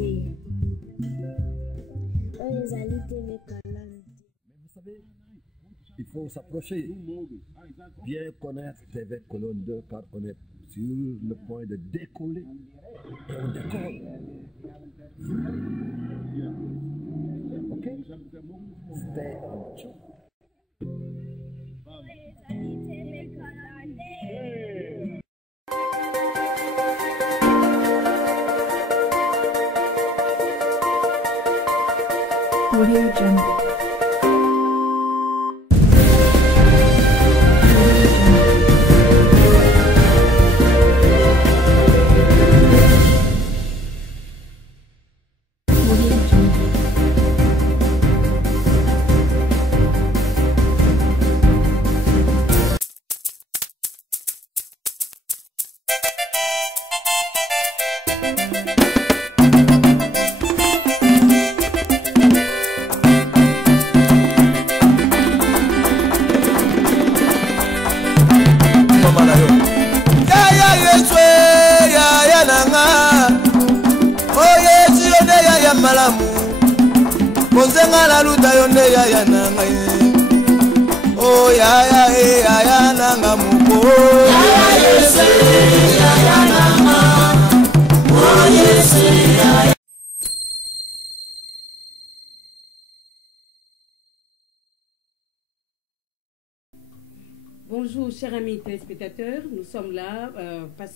Vous savez, il faut s'approcher, bien connaître TV Colonne 2 car on est sur le point de décoller. Et on décolle. Ok? Stay on track. Audio Jungle. Konzenga la luta yonde ya ya nanga oh ya nanga muko ya yese ya nanga oh yese ya. Bonjour chers amis téléspectateurs, nous sommes là,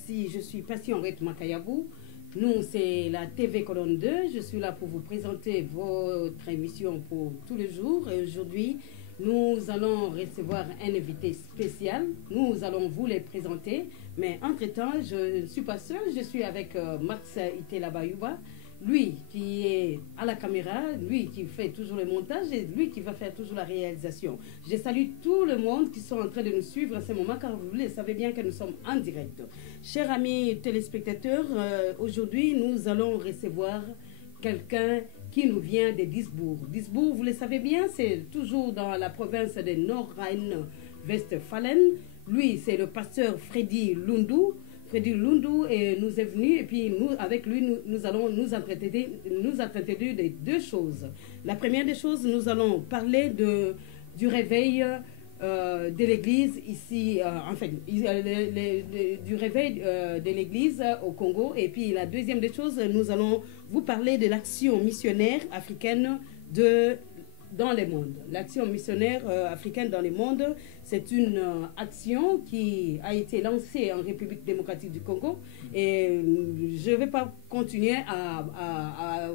je suis Passion Henriette Makayabou. Nous, c'est la TV Colonne 2. Je suis là pour vous présenter votre émission pour tous les jours. Et aujourd'hui, nous allons recevoir un invité spécial. Nous allons vous les présenter. Mais entre-temps, je ne suis pas seule. Je suis avec Max Itela Bayuba. Lui qui est à la caméra, lui qui fait toujours le montage et lui qui va faire toujours la réalisation. Je salue tout le monde qui sont en train de nous suivre à ce moment car vous le savez bien que nous sommes en direct. Chers amis téléspectateurs, aujourd'hui nous allons recevoir quelqu'un qui nous vient de Duisbourg. Duisbourg, vous le savez bien, c'est toujours dans la province de Nord-Rhein-Westphalen. Lui, c'est le pasteur Freddy Lundu. Freddy Lundu nous est venu et puis nous, avec lui, nous allons nous entretenir de deux choses. La première des choses, nous allons parler du réveil de l'église ici, du réveil de l'église au Congo. Et puis la deuxième des choses, nous allons vous parler de l'action missionnaire africaine dans le monde. L'action missionnaire africaine dans le monde, c'est une action qui a été lancée en République démocratique du Congo. Et je ne vais pas continuer à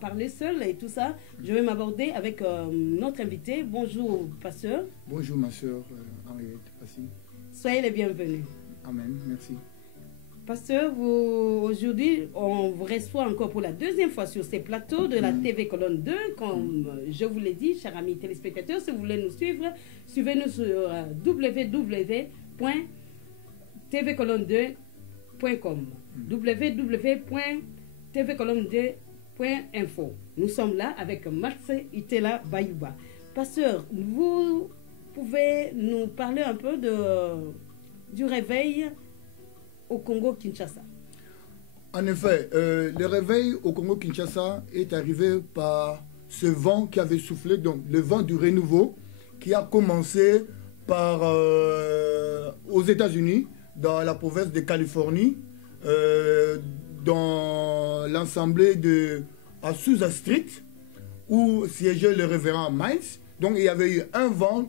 parler seul et tout ça. Je vais m'aborder avec notre invité. Bonjour, pasteur. Bonjour, ma soeur Henriette Passy. Soyez les bienvenus. Amen, merci. Pasteur, aujourd'hui, on vous reçoit encore pour la deuxième fois sur ces plateaux de la TV Colonne 2. Comme je vous l'ai dit, chers amis téléspectateurs, si vous voulez nous suivre, suivez-nous sur www.tvcolonne2.com www.tvcolonne2.info. Nous sommes là avec Max Itela Bayuba. Pasteur, vous pouvez nous parler un peu du réveil au Congo-Kinshasa? En effet, le réveil au Congo-Kinshasa est arrivé par ce vent qui avait soufflé, donc le vent du renouveau, qui a commencé par aux États-Unis, dans la province de Californie, dans l'assemblée de Azusa Street, où siégeait le révérend Miles. Donc il y avait eu un vent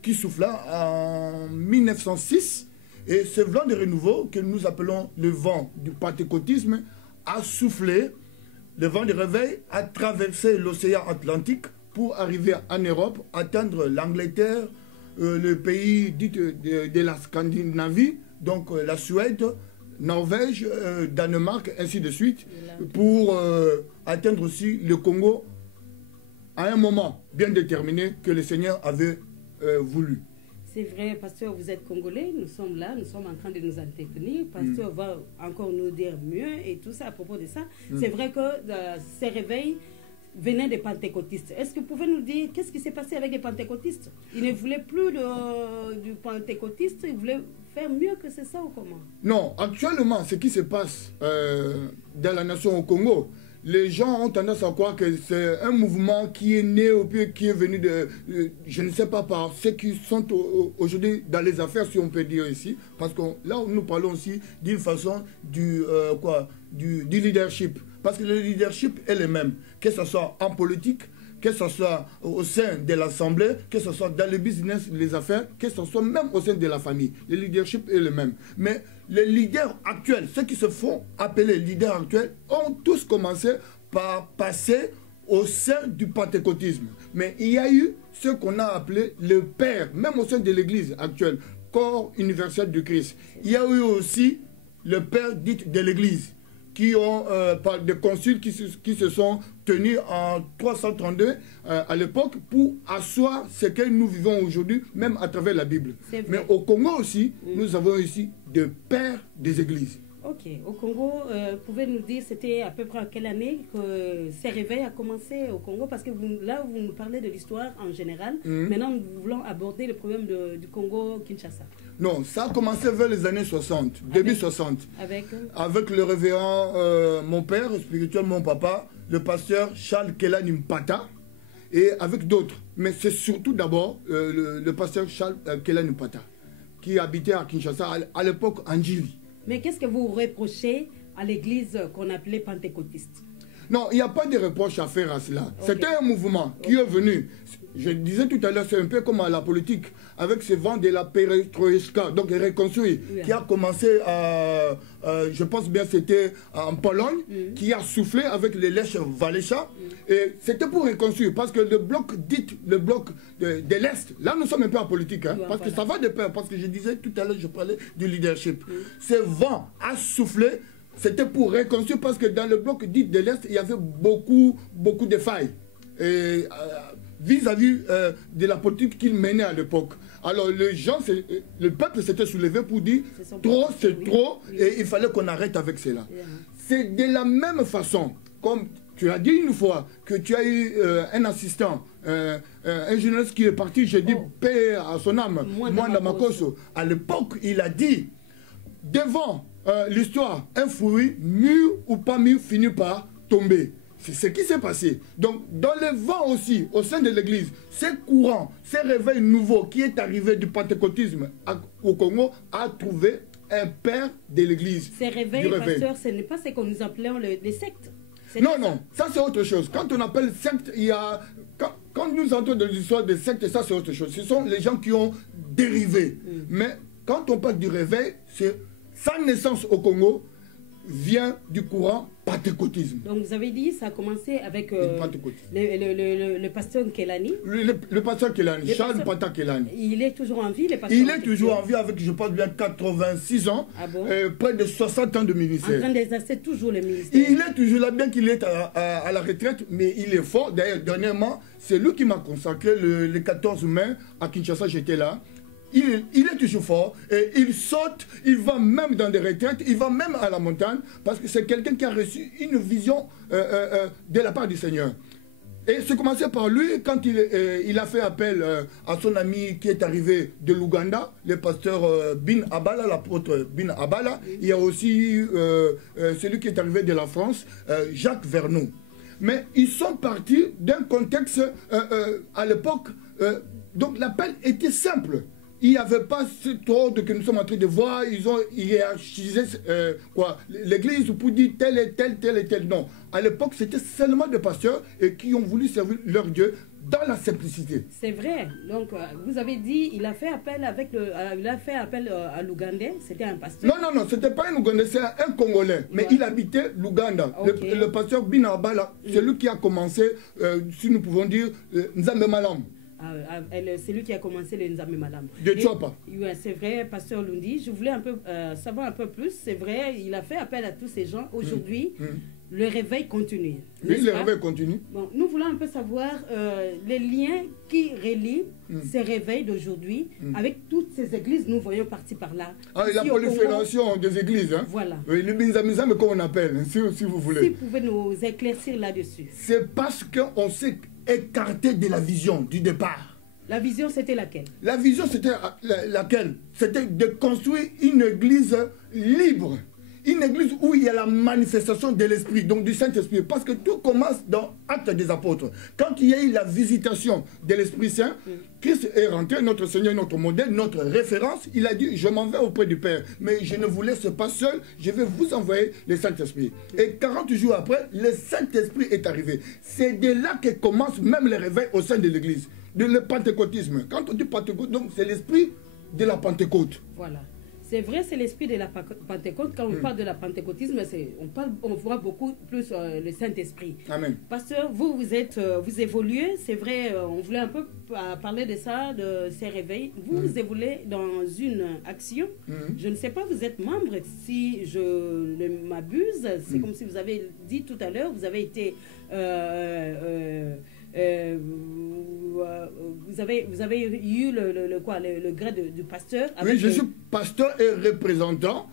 qui souffla en 1906. Et ce vent de renouveau, que nous appelons le vent du pentecôtisme, a soufflé, le vent de réveil a traversé l'océan Atlantique pour arriver en Europe, atteindre l'Angleterre, le pays dit de la Scandinavie, donc la Suède, Norvège, Danemark, ainsi de suite, pour atteindre aussi le Congo à un moment bien déterminé que le Seigneur avait voulu. C'est vrai, pasteur, vous êtes congolais, nous sommes là, nous sommes en train de nous entretenir. Pasteur va encore nous dire mieux et tout ça à propos de ça. C'est vrai que ces réveils venaient des pentecôtistes. Est-ce que vous pouvez nous dire qu'est-ce qui s'est passé avec les pentecôtistes? Ils ne voulaient plus du pentecôtiste, ils voulaient faire mieux que c'est ça ou comment? Non, actuellement, ce qui se passe dans la nation au Congo, les gens ont tendance à croire que c'est un mouvement qui est né ou puis qui est venu de, je ne sais pas, par ceux qui sont aujourd'hui dans les affaires, si on peut dire ici. Parce que là, nous parlons aussi d'une façon du leadership. Parce que le leadership est le même, que ce soit en politique, que ce soit au sein de l'Assemblée, que ce soit dans le business, les affaires, que ce soit même au sein de la famille. Le leadership est le même. Mais les leaders actuels, ceux qui se font appeler leaders actuels, ont tous commencé par passer au sein du pentecôtisme. Mais il y a eu ce qu'on a appelé le Père, même au sein de l'Église actuelle, corps universel du Christ. Il y a eu aussi le Père dit de l'Église, qui ont, par des conciles qui se sont tenus en 332 à l'époque pour asseoir ce que nous vivons aujourd'hui, même à travers la Bible. Mais au Congo aussi, nous avons ici des pères des églises. Ok, au Congo, pouvez nous dire c'était à peu près à quelle année que ces réveils a commencé au Congo? Parce que là, vous nous parlez de l'histoire en général. Maintenant, nous voulons aborder le problème du Congo-Kinshasa. Non, ça a commencé vers les années 60, début 60. Avec le révérend, mon père, spirituel, mon papa, le pasteur Charles Kelani Mpata, et avec d'autres. Mais c'est surtout d'abord le pasteur Charles Kelani Mpata, qui habitait à Kinshasa, à l'époque en Djili. Mais qu'est-ce que vous reprochez à l'église qu'on appelait pentecôtiste? Non, il n'y a pas de reproche à faire à cela. Okay. C'était un mouvement qui est venu. Je disais tout à l'heure, c'est un peu comme à la politique, avec ce vent de la perestroïka, donc reconstruit, qui a commencé à, je pense bien c'était en Pologne, qui a soufflé avec les Lech Wałęsa. Et c'était pour reconstruire, parce que le bloc dit, le bloc de l'Est, là nous sommes un peu en politique, hein, parce que ça va de pair, parce que je disais tout à l'heure, je parlais du leadership. Ce vent a soufflé. C'était pour reconstruire parce que dans le bloc dit de l'Est, il y avait beaucoup de failles vis-à-vis de la politique qu'il menait à l'époque. Alors les gens, le peuple s'était soulevé pour dire trop, c'est trop, et il fallait qu'on arrête avec cela. C'est de la même façon, comme tu as dit une fois, que tu as eu un assistant, un journaliste qui est parti, j'ai dit paix à son âme, Mwanda Makoso. À l'époque, il a dit, devant l'histoire, un fruit, mûr ou pas mûr, finit par tomber. C'est ce qui s'est passé. Donc, dans le vent aussi, au sein de l'Église, ces courants, ces réveils nouveaux qui est arrivé du pentecôtisme au Congo, a trouvé un père de l'Église. Ces réveils, pasteur, ce n'est pas ce que nous appelons les sectes. Non, non, ça c'est autre chose. Quand on appelle secte, il y a... Quand nous entendons de l'histoire des sectes, ça c'est autre chose. Ce sont les gens qui ont dérivé. Mais quand on parle du réveil, c'est... Sa naissance au Congo vient du courant pentecôtisme. Donc vous avez dit ça a commencé avec le pasteur Kelani. Le pasteur Kelani, Charles Pata Kelani. Il est toujours en vie, le pasteur? Il est toujours en vie avec, je pense bien, 86 ans, près de 60 ans de ministère. En train d'exercer toujours le ministère. Il est toujours là, bien qu'il est à la retraite, mais il est fort. D'ailleurs, dernièrement, c'est lui qui m'a consacré le 14 mai à Kinshasa, j'étais là. Il est toujours fort, et il saute, il va même dans des retraites, il va même à la montagne, parce que c'est quelqu'un qui a reçu une vision de la part du Seigneur. Et c'est commencé par lui, quand il a fait appel à son ami qui est arrivé de l'Ouganda, le pasteur Bin Abala, l'apôtre Bin Abala. Il y a aussi celui qui est arrivé de la France, Jacques Vernou. Mais ils sont partis d'un contexte à l'époque, donc l'appel était simple. Il n'y avait pas ce ordre que nous sommes en train de voir. Ils ont hiérarchisé l'église pour dire tel et tel, tel et tel. Non. À l'époque, c'était seulement des pasteurs et qui ont voulu servir leur Dieu dans la simplicité. C'est vrai. Donc, vous avez dit il a fait appel à l'Ougandais. C'était un pasteur. Non, non, non. C'était pas un Ougandais, c'est un Congolais. Mais il habitait l'Ouganda. Okay. Le pasteur Binabala, c'est lui qui a commencé, si nous pouvons dire, Nzambe Malam. C'est lui qui a commencé le Nzambe Malam. De Tchopa. C'est vrai, pasteur Lundi. Je voulais savoir un peu plus. C'est vrai, il a fait appel à tous ces gens. Aujourd'hui, le réveil continue. Oui, le réveil continue. Bon, nous voulons un peu savoir les liens qui relient ces réveils d'aujourd'hui avec toutes ces églises. Nous voyons parti par là. Ah, et la prolifération des églises. Hein? Voilà. Oui, le binzamizam, comme on appelle, si vous voulez. Si vous pouvez nous éclaircir là-dessus. C'est parce qu'on s'est écarté de la vision du départ. La vision, c'était laquelle? La vision, c'était laquelle? C'était de construire une église libre. une église où il y a la manifestation de l'Esprit, donc du Saint-Esprit. Parce que tout commence dans Actes des Apôtres. Quand il y a eu la visitation de l'Esprit Saint, Christ est rentré, notre Seigneur, notre modèle, notre référence. Il a dit, je m'en vais auprès du Père, mais je ne vous laisse pas seul, je vais vous envoyer le Saint-Esprit. Et 40 jours après, le Saint-Esprit est arrivé. C'est de là que commence même le réveil au sein de l'église, le pentecôtisme. Quand on dit Pentecôte, donc c'est l'esprit de la Pentecôte. Voilà. C'est vrai, c'est l'esprit de la Pentecôte. Quand on parle de la pentecôtisme, on voit beaucoup plus le Saint-Esprit. Amen. Pasteur, vous évoluez, c'est vrai, on voulait un peu parler de ça, de ces réveils. Vous évoluez dans une action. Je ne sais pas, vous êtes membre, si je ne m'abuse, c'est comme si vous avez dit tout à l'heure, vous avez été... vous avez eu le grade du pasteur. Oui, je suis pasteur et représentant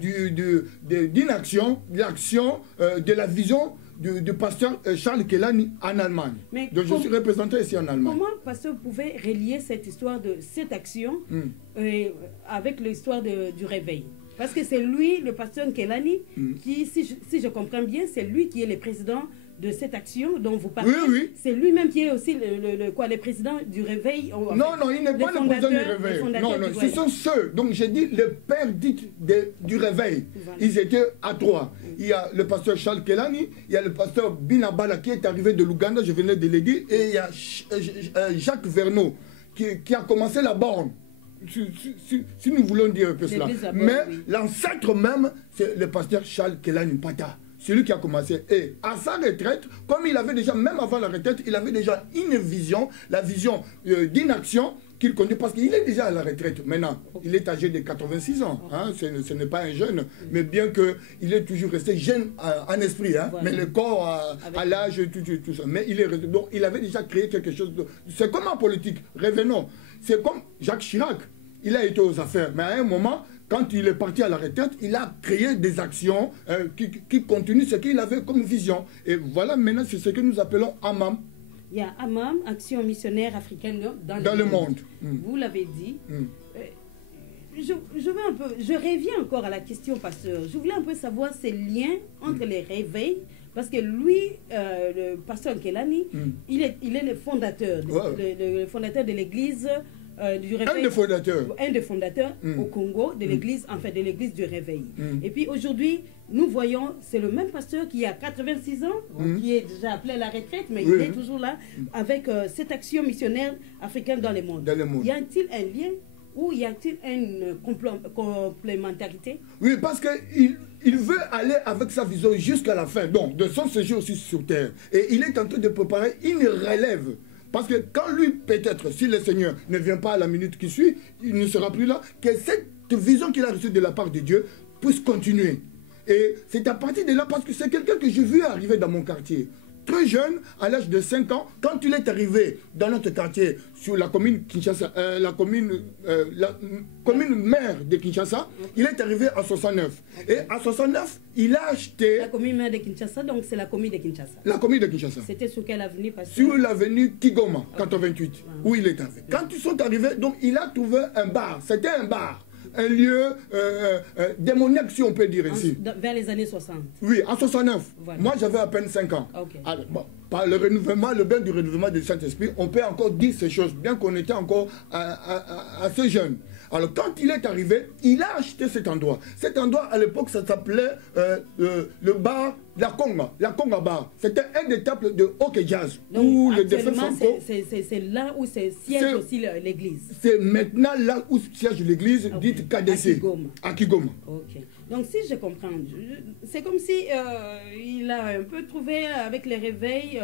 d'une action, l'action de la vision du pasteur Charles Kelani en Allemagne. Donc je suis représenté ici en Allemagne. Comment pasteur vous pouvez relier cette histoire de cette action avec l'histoire du réveil? Parce que c'est lui, le pasteur Kelani, qui, si je comprends bien, c'est lui qui est le président de cette action dont vous parlez. Oui, oui. C'est lui-même qui est aussi le président du réveil. Non, il n'est pas le président du réveil. Non, ce sont ceux. Donc j'ai dit le père dit du réveil. Voilà. Ils étaient à trois. Il y a le pasteur Charles Kelani, il y a le pasteur Binabala qui est arrivé de l'Ouganda, je venais de le dire, et il y a Jacques Verneau qui a commencé la borne. Si nous voulons dire un peu cela. Mais l'ancêtre même, c'est le pasteur Charles Kelani Pata. C'est lui qui a commencé. Et à sa retraite, comme il avait déjà, même avant la retraite, il avait déjà une vision, la vision d'inaction qu'il conduit, parce qu'il est déjà à la retraite maintenant. Il est âgé de 86 ans. Hein, ce n'est pas un jeune, mais bien qu'il est toujours resté jeune en esprit. Hein, voilà. Mais le corps, à l'âge, tout ça. Mais il est resté. Donc il avait déjà créé quelque chose. C'est comme en politique. Revenons. C'est comme Jacques Chirac. Il a été aux affaires. Mais à un moment, quand il est parti à la retraite, il a créé des actions qui continuent ce qu'il avait comme vision. Et voilà, maintenant, c'est ce que nous appelons AMAM. Il y a AMAM, Action missionnaire africaine dans le monde. Vous l'avez dit. Je reviens encore à la question, pasteur. Je voulais un peu savoir ces liens entre les réveils. Parce que lui, le pasteur Kelani, il est le fondateur, le fondateur de l'église du réveil. Un des fondateurs au Congo de l'église, en fait, de l'église du réveil. Et puis aujourd'hui, nous voyons, c'est le même pasteur qui a 86 ans, qui est déjà appelé à la retraite, mais il est toujours là avec cette action missionnaire africaine dans le monde. Y a-t-il un lien ou y a-t-il une complémentarité? Oui, parce qu'il veut aller avec sa vision jusqu'à la fin, donc de son séjour aussi sur terre. Et il est en train de préparer une relève. Parce que quand lui, peut-être, si le Seigneur ne vient pas à la minute qui suit, il ne sera plus là, que cette vision qu'il a reçue de la part de Dieu puisse continuer. Et c'est à partir de là, parce que c'est quelqu'un que j'ai vu arriver dans mon quartier. Très jeune, à l'âge de 5 ans, quand il est arrivé dans notre quartier, sur la commune Kinshasa, la commune mère de Kinshasa, il est arrivé en 69. Et en 69, il a acheté... La commune mère de Kinshasa, donc c'est la commune de Kinshasa. La commune de Kinshasa. C'était sur quelle avenue, pasteur? Sur l'avenue Kigoma, 88, où il est arrivé. Quand ils sont arrivés, donc il a trouvé un bar. C'était un bar. Un lieu démoniaque, si on peut dire ici. Vers les années 60. Oui, en 69. Voilà. Moi, j'avais à peine 5 ans. Okay. Alors, bon, par le renouvellement, le bien du renouvellement du Saint-Esprit, on peut encore dire ces choses, bien qu'on était encore assez jeunes. Alors, quand il est arrivé, il a acheté cet endroit. Cet endroit, à l'époque, ça s'appelait le bar La Conga Bar. C'était un des temples de hockey jazz. Donc, où le défunt Franco... C'est là où siège aussi l'église. C'est maintenant là où siège l'église, dite KDC. À Kigoma. Ok. Donc, si je comprends, c'est comme si il a un peu trouvé avec les réveils...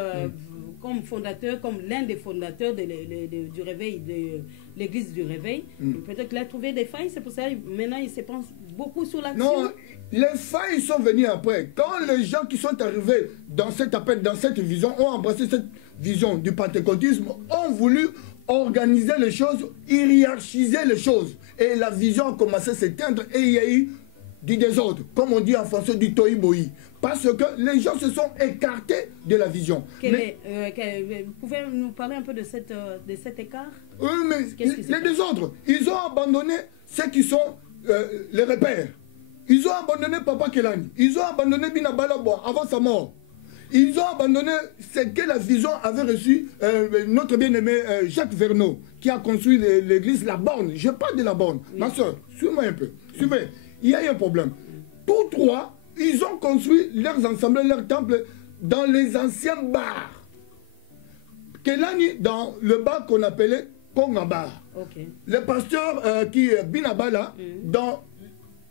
comme fondateur, comme l'un des fondateurs du réveil, de l'église du réveil. Peut-être qu'il a trouvé des failles, c'est pour ça maintenant il se pense beaucoup sur l'action. Non, les failles sont venues après. Quand les gens qui sont arrivés dans cet appel, dans cette vision, ont embrassé cette vision du pentecôtisme, ont voulu organiser les choses, hiérarchiser les choses. Et la vision a commencé à s'éteindre et il y a eu du désordre, comme on dit en français, du tohu-bohi. Parce que les gens se sont écartés de la vision. Vous pouvez nous parler un peu de cet écart? Oui, mais les désordres, ils ont abandonné ceux qui sont les repères. Ils ont abandonné Papa Kelani. Ils ont abandonné Binabala avant sa mort. Ils ont abandonné ce que la vision avait reçu notre bien-aimé Jacques Verneau, qui a construit l'église La Borne. Je parle de La Borne. Oui. Ma soeur, suis-moi un peu. Suivez. Il y a eu un problème. Tous trois, ils ont construit leurs ensembles, leurs temples dans les anciens bars. Kelani, dans le bar qu'on appelait Kongabar. Okay. Le pasteur qui est Binabala, dans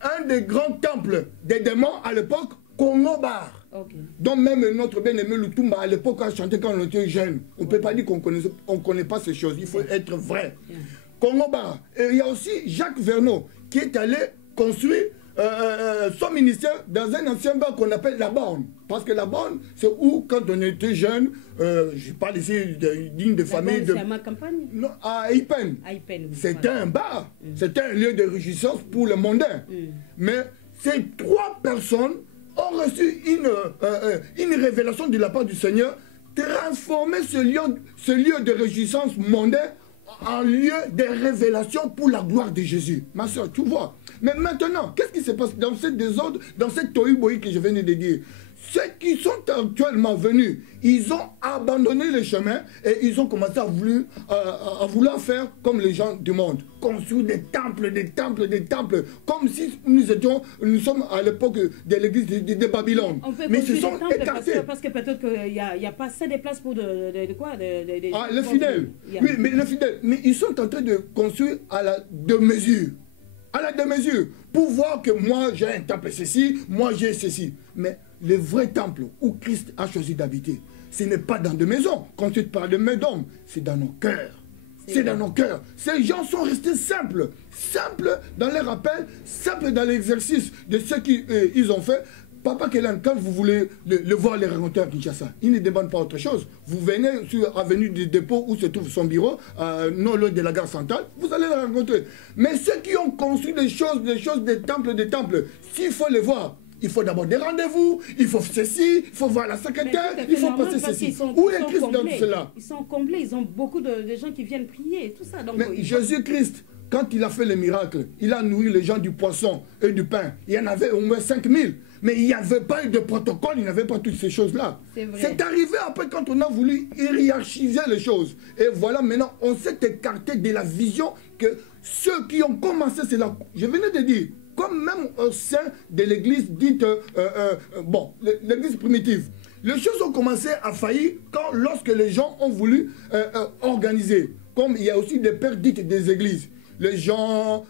un des grands temples des démons à l'époque, Kongobar. Okay. Donc même notre bien-aimé Lutumba à l'époque a chanté quand on était jeune. On ne peut pas dire qu'on ne connaît pas ces choses. Il faut être vrai. Kongobar. Et il y a aussi Jacques Verneau qui est allé construire son ministère dans un ancien bar qu'on appelle La Borne. Parce que La Borne, c'est où, quand on était jeune, je parle ici d'une de famille de... C'est à ma campagne? Non, à Ipen. C'était un bar. C'était un lieu de réjouissance pour le mondain. Mais ces trois personnes ont reçu une révélation de la part du Seigneur, transformer ce lieu de réjouissance mondain en lieu de révélation pour la gloire de Jésus. Ma soeur, tu vois. Mais maintenant, qu'est-ce qui se passe dans ce désordre, dans cette tohu-bohi que je venais de dire? Ceux qui sont actuellement venus, ils ont abandonné le chemin et ils ont commencé à vouloir faire comme les gens du monde. Construire des temples, comme si nous sommes à l'époque de l'église de Babylone. Mais ils se sont écartés. Parce que peut-être qu'il n'y a pas assez de place pour quoi les fidèles. Oui, mais les fidèles. Mais ils sont en train de construire à la deux-mesure. À la deux-mesure. Pour voir que moi j'ai un temple ceci, moi j'ai ceci. Mais le vrai temple où Christ a choisi d'habiter, ce n'est pas dans des maisons, construites par des mains d'hommes, c'est dans nos cœurs. C'est dans nos cœurs. Ces gens sont restés simples. Simples dans les rappels, simples dans l'exercice de ce qu'ils ont fait. Papa Kelani, quand vous voulez le voir, les rencontrer à Kinshasa, il ne demande pas autre chose. Vous venez sur l'avenue du dépôt où se trouve son bureau, non loin de la gare centrale, vous allez le rencontrer. Mais ceux qui ont construit des choses, des temples, s'il faut les voir, il faut d'abord des rendez-vous, il faut ceci, il faut voir la secrétaire, il faut passer ceci. Où est Christ dans tout cela? Ils sont comblés, ils ont beaucoup de gens qui viennent prier et tout ça. Donc, mais Jésus-Christ, quand il a fait les miracles, il a nourri les gens du poisson et du pain. Il y en avait au moins 5000. Mais il n'y avait pas eu de protocole, il n'y avait pas toutes ces choses-là. C'est arrivé après quand on a voulu hiérarchiser les choses. Et voilà, maintenant, on s'est écarté de la vision que ceux qui ont commencé, c'est là. Je venais de dire, comme même au sein de l'église dite, l'église primitive, les choses ont commencé à faillir lorsque les gens ont voulu organiser. Comme il y a aussi des pères dites des églises. Les gens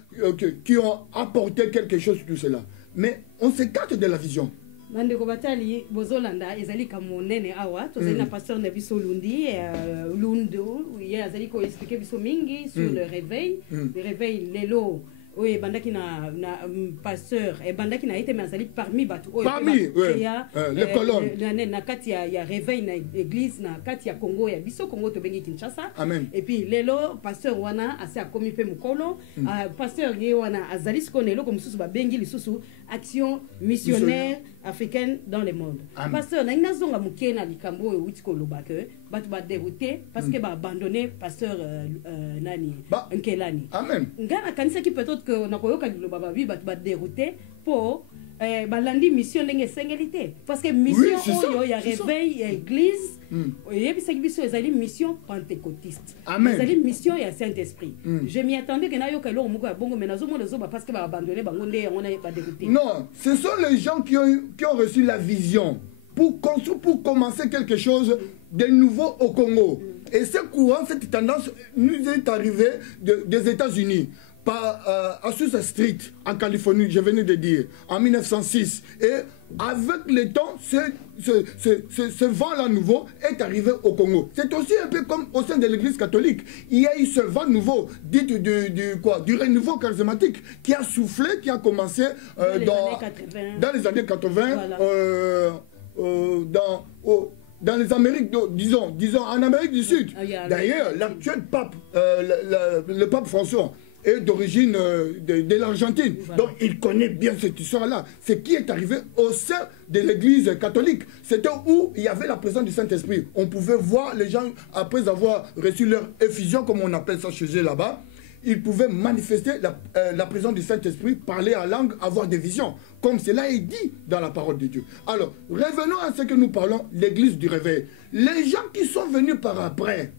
qui ont apporté quelque chose de tout cela. Mais on s'écarte de la vision. Bandeko batali bozolanda ezali kamonene awa tozali na pasteur na biso Lundi Lundo ye azali ko expliquer biso mingi sur le réveil lelo oui bandaki na pasteur et bandaki na été mais azali parmi batu les colonnes na kati ya réveil na église na kati ya Congo ya biso Congo to bengi Kinshasa. Amen. Et puis lelo pasteur wana asa komi pe mukolo pasteur ye wana azali skonelo comme susu ba bengi lisusu action missionnaire africaine dans le monde. Pasteur na inazonga mukena likambo utiko lobake batu ba dérouté parce que ba abandonné pasteur nani Nkelani. Amen. Ngana kanisa ki peut-être que nakoyoka liloba ba batu ba dérouté pour balandi mission ndenge sengalité parce que mission oyo ya réveil ya église yebisaki biso ezali mission pentecôtiste. Ezali mission ya Saint-Esprit. Je m'y attendais que nayoka lo moko ya bongo mais nazomona zoba parce que ba abandonné bango nde yango na ba dérouté. Non, ce sont les gens qui ont reçu la vision pour commencer quelque chose de nouveau au Congo. Et ce courant, cette tendance nous est arrivée des États-Unis. Par Azusa Street en Californie, je venais de dire, en 1906. Et avec le temps, ce vent-là nouveau est arrivé au Congo. C'est aussi un peu comme au sein de l'Église catholique. Il y a eu ce vent nouveau, dit du renouveau charismatique, qui a soufflé, qui a commencé dans les années 80, voilà. Dans les Amériques, disons en Amérique du Sud. D'ailleurs, l'actuel pape, le pape François, est d'origine de l'Argentine. Voilà. Donc il connaît bien cette histoire-là. Ce qui est arrivé au sein de l'église catholique, c'était où il y avait la présence du Saint-Esprit. On pouvait voir les gens, après avoir reçu leur effusion, comme on appelle ça chez eux là-bas, il pouvait manifester la présence du Saint-Esprit, parler en langue, avoir des visions, comme cela est dit dans la parole de Dieu. Alors, revenons à ce que nous parlons, l'église du réveil. Les gens qui sont venus par après,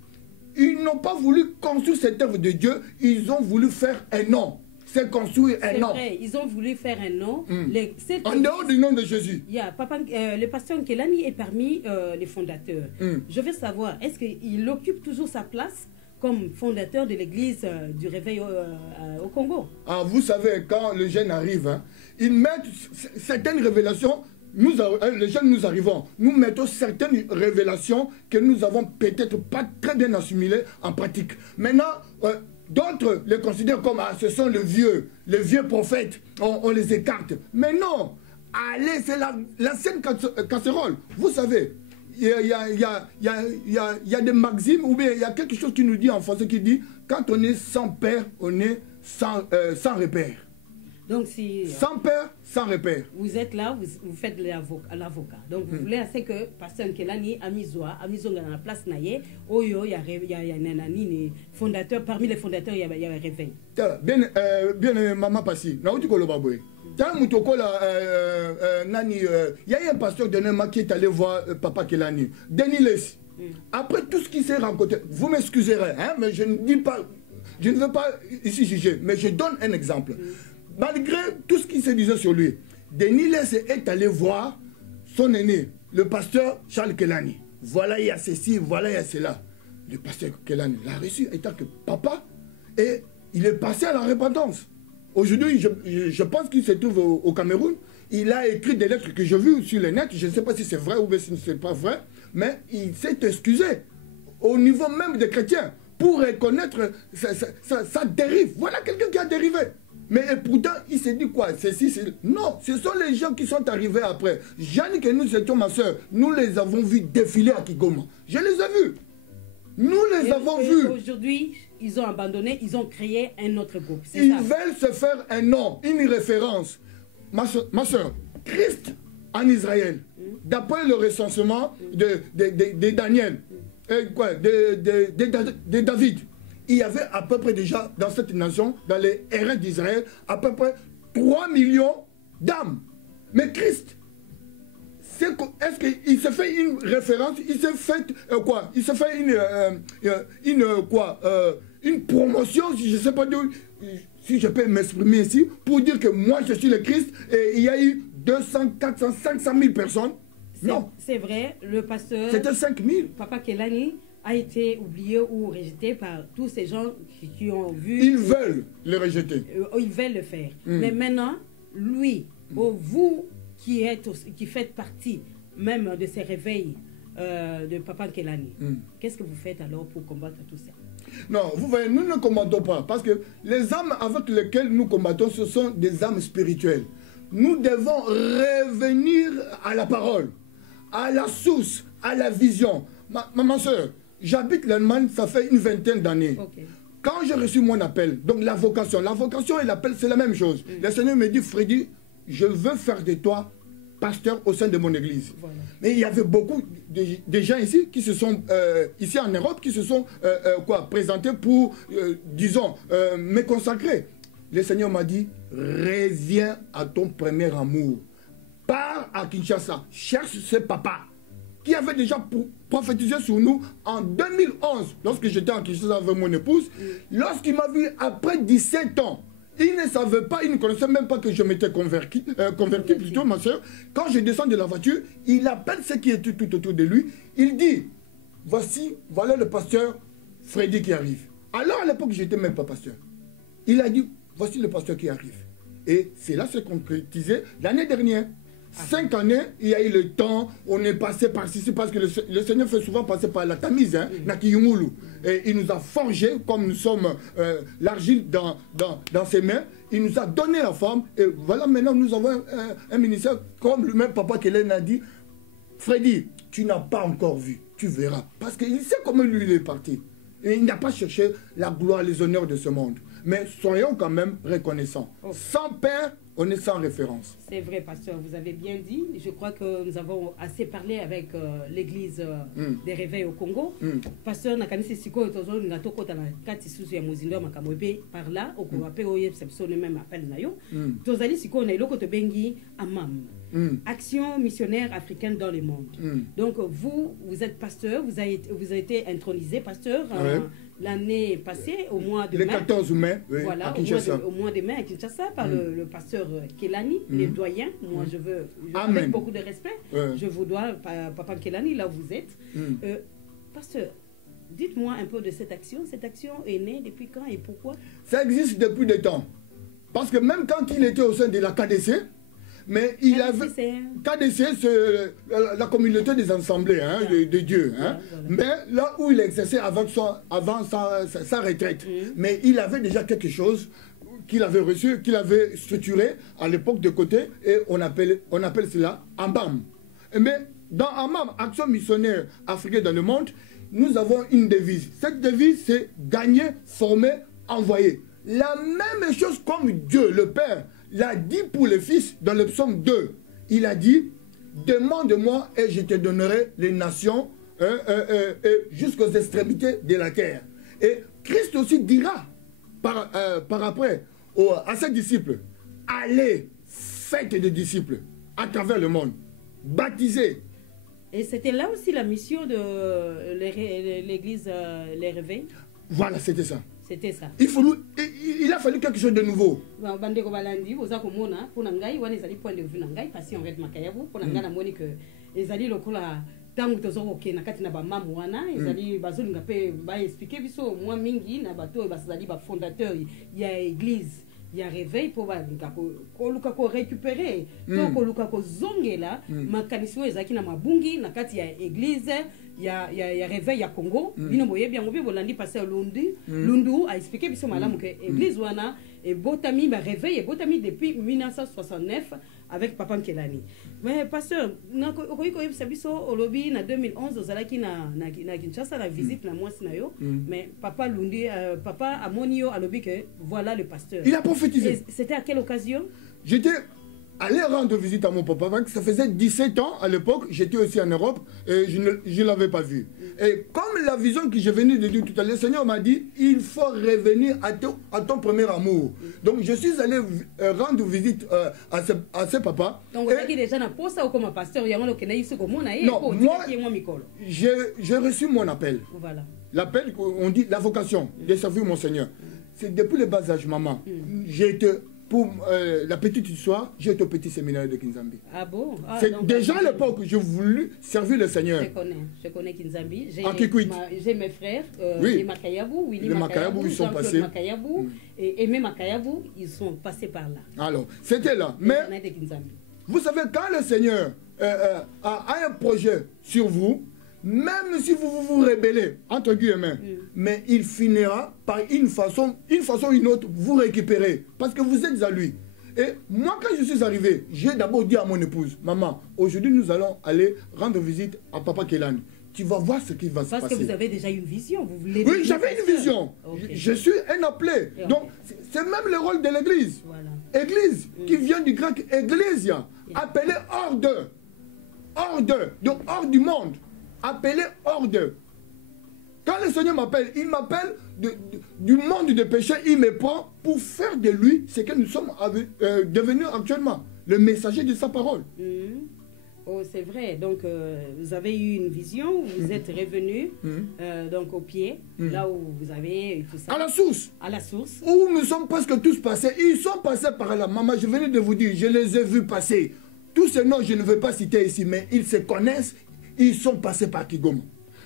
ils n'ont pas voulu construire cette œuvre de Dieu, ils ont voulu faire un nom. C'est construire un nom. C'est vrai, ils ont voulu faire un nom. En dehors du nom de Jésus. Le pasteur Nkelani est parmi les fondateurs. Je veux savoir, est-ce qu'il occupe toujours sa place comme fondateur de l'église du réveil au Congo? Ah, vous savez, quand les jeunes arrivent, hein, ils mettent certaines révélations. Les jeunes, nous arrivons, nous mettons certaines révélations que nous avons peut-être pas très bien assimilées en pratique. Maintenant, d'autres les considèrent comme ce sont les vieux prophètes, on les écarte. Mais non, allez, c'est l'ancienne casserole. Vous savez, il y a des maximes, ou bien il y a quelque chose qui nous dit en français qui dit, quand on est sans père, on est sans repère. Donc, si sans père, sans repère. Vous êtes là, vous faites l'avocat. Donc, vous voulez assez que Pasteur Nkelani Amizwa dans la place Naye, Oyo, il y a Nanani, fondateur, parmi les fondateurs, il y a un réveil. Bien, maman Passi, na uti ko lobabwe. Tant mutoko la nani, il y a un pasteur de Nema qui est allé voir papa Nkelani, Denis Les. Après tout ce qui s'est rencontré, vous m'excuserez, hein, mais je ne dis pas, je ne veux pas ici juger, mais je donne un exemple. Malgré tout ce qui se disait sur lui, Denis Les est allé voir son aîné, le pasteur Charles Nkelani. Voilà, il y a ceci, voilà, il y a cela. Le pasteur Nkelani l'a reçu étant que papa, et il est passé à la repentance. Aujourd'hui, je pense qu'il se trouve au Cameroun. Il a écrit des lettres que j'ai vues sur le net. Je ne sais pas si c'est vrai ou si ce n'est pas vrai, mais il s'est excusé au niveau même des chrétiens pour reconnaître sa dérive. Voilà quelqu'un qui a dérivé. Mais pourtant, il s'est dit quoi? Non, ce sont les gens qui sont arrivés après. Jeanne et nous étions ma soeur. Nous les avons vus défiler à Kigoma. Je les ai vus. Nous les avons vus. Aujourd'hui, ils ont abandonné, ils ont créé un autre groupe. Ils veulent se faire un nom, une référence. Ma soeur, Christ en Israël, d'après le recensement de Daniel, de David, il y avait à peu près déjà dans cette nation, dans les RN d'Israël, à peu près 3 millions d'âmes. Mais Christ, est-ce qu'il se fait une référence, il se fait quoi? Il se fait une promotion, je ne sais pas si je peux m'exprimer ici, pour dire que moi je suis le Christ et il y a eu 200, 400, 500 000 personnes. Non. C'est vrai, le pasteur... C'était 5 000. Papa Nkelani a été oublié ou rejeté par tous ces gens qui ont vu... Ils veulent le rejeter. Ils veulent le faire. Mais maintenant, lui, vous qui faites partie même de ces réveils de Papa Nkelani, qu'est-ce que vous faites alors pour combattre tout ça? Non, vous voyez, nous ne combattons pas, parce que les âmes avec lesquelles nous combattons, ce sont des âmes spirituelles. Nous devons revenir à la parole, à la source, à la vision. Ma soeur, j'habite l'Allemagne, ça fait une vingtaine d'années. Okay. Quand j'ai reçu mon appel, donc la vocation et l'appel, c'est la même chose. Le Seigneur me dit, Freddy, je veux faire de toi pasteur au sein de mon église. Voilà. Mais il y avait beaucoup de gens ici qui se sont, ici en Europe, qui se sont présentés pour, disons, me consacrer. Le Seigneur m'a dit, reviens à ton premier amour. Pars à Kinshasa, cherche ce papa qui avait déjà prophétisé sur nous en 2011, lorsque j'étais à Kinshasa avec mon épouse. Lorsqu'il m'a vu après 17 ans, il ne savait pas, il ne connaissait même pas que je m'étais converti plutôt, ma soeur. Quand je descends de la voiture, il appelle ceux qui étaient tout autour de lui. Il dit, voilà le pasteur Freddy qui arrive. Alors à l'époque, je n'étais même pas pasteur. Il a dit, voici le pasteur qui arrive. Et cela s'est concrétisé l'année dernière. 5 années, il y a eu le temps, on est passé par ici, parce que le Seigneur fait souvent passer par la Tamise, hein, et il nous a forgé, comme nous sommes l'argile dans ses mains, il nous a donné la forme, et voilà, maintenant nous avons un ministère, comme lui-même, Papa Kellen a dit, Freddy, tu n'as pas encore vu, tu verras, parce qu'il sait comment lui il est parti, et il n'a pas cherché la gloire, les honneurs de ce monde, mais soyons quand même reconnaissants. Sans père, on est sans référence. C'est vrai, pasteur, vous avez bien dit. Je crois que nous avons assez parlé avec l'église des réveils au Congo. Pasteur, nakanisi siko tozo ngatoko tana kati susu ya muzindo makamwebe par là au Kowape oye sepsone même appel nayo. Tozali siko na iloko to bengi amam. Action missionnaire africaine dans le monde. Donc vous êtes pasteur, vous avez été intronisé pasteur l'année passée au mois de mai. Le 14 mai, oui, voilà, à Kinshasa. au mois de mai à Kinshasa par le pasteur Kelani, le doyen. Moi je veux avec beaucoup de respect. Je vous dois Papa Kelani là où vous êtes. Pasteur, dites-moi un peu de cette action. Cette action est née depuis quand et pourquoi? Ça existe depuis des temps. Parce que même quand il était au sein de la KDC, mais il KDC, avait... KDC, c'est la communauté des assemblées de Dieu. Hein. Voilà. Mais là où il exerçait avant sa retraite. Mais il avait déjà quelque chose qu'il avait reçu, qu'il avait structuré à l'époque de côté, et on appelle cela AMBAM. Mais dans AMBAM, Action missionnaire africaine dans le monde, nous avons une devise. Cette devise, c'est gagner, former, envoyer. La même chose comme Dieu, le Père, l'a dit pour le Fils dans le psaume 2. Il a dit, demande-moi et je te donnerai les nations jusqu'aux extrémités de la terre. Et Christ aussi dira par après à ses disciples, allez, faites des disciples à travers le monde, baptisez. Et c'était là aussi la mission de l'église Les Réveils. Voilà, c'était ça. C'était ça. Il a fallu quelque chose de nouveau. Bandeko balandi oza komona pona ngai wana ezali point de vue na ngai pasi en fait makayabu pona ngai na moni que ezali lokola tangu tozoko ke na kati na ba mamu wana ezali bazolinga pe ba expliquer biso moi mingi na bato bazali ba fondateur ya église ya réveil pour balinga ko luka ko récupérer to ko luka ko zongela makanisi ezaki na mabungi na kati ya église ya réveil ya Congo bino boye bien ngobi bolandi passer Lundu a expliqué biso malamu que église wana et botami ba réveil et botami depuis 1969 avec Papa Kelani. Mais pasteur na ko biso olobi na 2011 ozalaki na Kinshasa la visite na moi sinayo mais Papa Lundu Papa Amonio alobi que voilà le pasteur. Il a prophétisé. C'était à quelle occasion? J'étais allé rendre visite à mon papa, ça faisait 17 ans à l'époque, j'étais aussi en Europe et je ne l'avais pas vu. Et comme la vision que je venais de dire tout à l'heure, le Seigneur m'a dit, il faut revenir à ton premier amour. Donc je suis allé rendre visite à ce papa. Donc vous avez déjà comme pasteur, non, moi, j'ai reçu mon appel. Voilà. L'appel, on dit la vocation de servir mon Seigneur. C'est depuis le bas âge, maman. J'ai été... Pour la petite histoire, j'ai été au petit séminaire de Kinzambi. Ah bon? C'est déjà à l'époque que j'ai voulu servir le Seigneur. Je connais Kinzambi. J'ai mes frères, les Makayabou, Willy Makayabou, ils sont passés. Makayabou et Aimé Makayabou, ils sont passés par là. Alors, c'était là. Mais vous savez, quand le Seigneur a un projet sur vous, même si vous rébellez, entre guillemets, mais il finira par une façon ou une autre, vous récupérer. Parce que vous êtes à lui. Et moi, quand je suis arrivé, j'ai d'abord dit à mon épouse, maman, aujourd'hui nous allons aller rendre visite à Papa Kelani. Tu vas voir ce qui va se passer. Parce que vous avez déjà une vision. Oui, j'avais une vision. Okay. Je suis un appelé. Donc, c'est même le rôle de l'église. Voilà. Église, qui vient du grec ecclesia, appelée hors donc hors du monde. Appelé hors d'eux. Quand le Seigneur m'appelle, il m'appelle du monde de péché, il me prend pour faire de lui ce que nous sommes devenus actuellement, le messager de sa parole. Oh, c'est vrai. Donc, vous avez eu une vision, vous êtes revenu donc au pied, là où vous avez tout ça. À la source. À la source. Où nous sommes presque tous passés. Ils sont passés par là. Maman, je venais de vous dire, je les ai vus passer. Tous ces noms, je ne vais pas citer ici, mais ils se connaissent. Ils sont passés par Kigoma.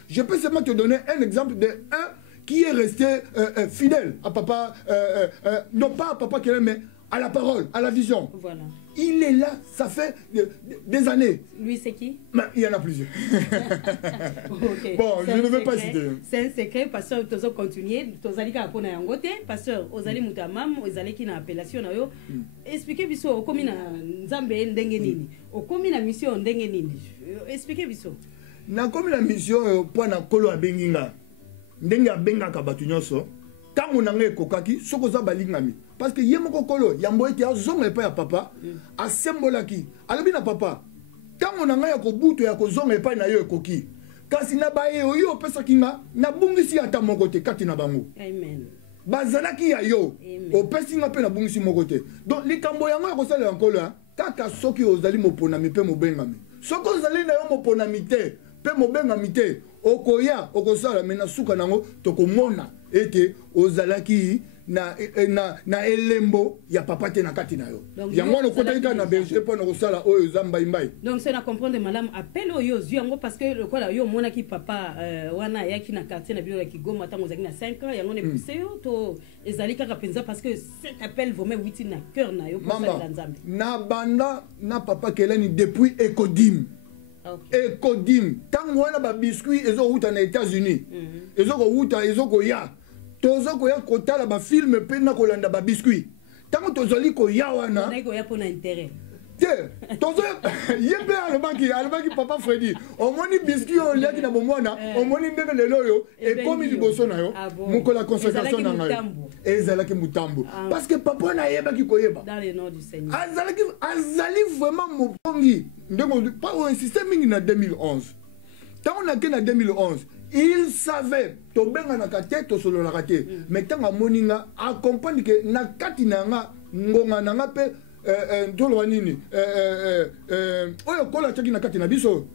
Je peux seulement te donner un exemple de un qui est resté fidèle à papa, non pas à Papa Kelani, mais à la parole, à la vision. Voilà. Il est là, ça fait des années. Lui, c'est qui? Mais il y en a plusieurs. Okay. Bon, je ne veux pas citer. C'est un secret, pasteur, tu as continué, tu as dit que tu as pasteur, tu as dit que tu as dit appellation. Expliquez biso comme na nzambe ndenge nini. Comme na mission ndenge nini. Expliquez biso. Na comme la mission pour na kolo abenginga. Ndenge abenga ka batu nyonso. tango na ngai kokaki soko za balingami parce que ye moko kolo yambo ete azonga epa ya papa asembolaki alobi na papa tango na ngai ya kobuto ya kozonga epa na yo ekoki kasi na baye oyo opesaki nga nabungisi ata moko te kati na bango Amen. bazalaki ya yo opesi nga mpe nabungisi moko te donc likambo yango ya kosalela nkolo kaka soki ozali moponami mpe mobengami soki ozali na yo moponami te mpe mobengami te okoya okosala me na suka nango tokomona ete ozalaki na elembo ya papa te na kati na yo yango wana okotaki kaka na berger mpo na kosala oyo eza mbaimbai donc c'est na comprendre malamu appel oyo ozwi yango parce que lokola yo omonaki papa wana ayaki na quartier na bino ya Kigoma ntango ozalaki na 5 ans yango nepuse yo to ezali kaka mpenza parce que cet appel vraiment witi na cœur na yo posalela nzambe na banda na papa kelani depuis Ecodim. Ecodim ntango wana babiscuit ezokouta na États-Unis ezokouta ezokoya tozokoya kotala bafilme mpe na kolanda babiscuit ntango tozali koya wana koya mpona intérêt te tozo ye mpe alobaki papa Freddy omoni biscuit oyo oliaki na bomwana omoni ndenge lelo oyo ekomi liboso na yo mokolo ya consécration na ngai ezalaki mutambo parce que papa wana ayebaki koyeba azali vraiment mopongi ndenge pa oinsiste mingi na 2011 ntango nake na 2011 il savait tobenganaka te tosololaka te mais ntango amoni nga accompagne ke na kati na nga ngonga na nga mpe ntoloba nini oyo kola atiaki na kati na biso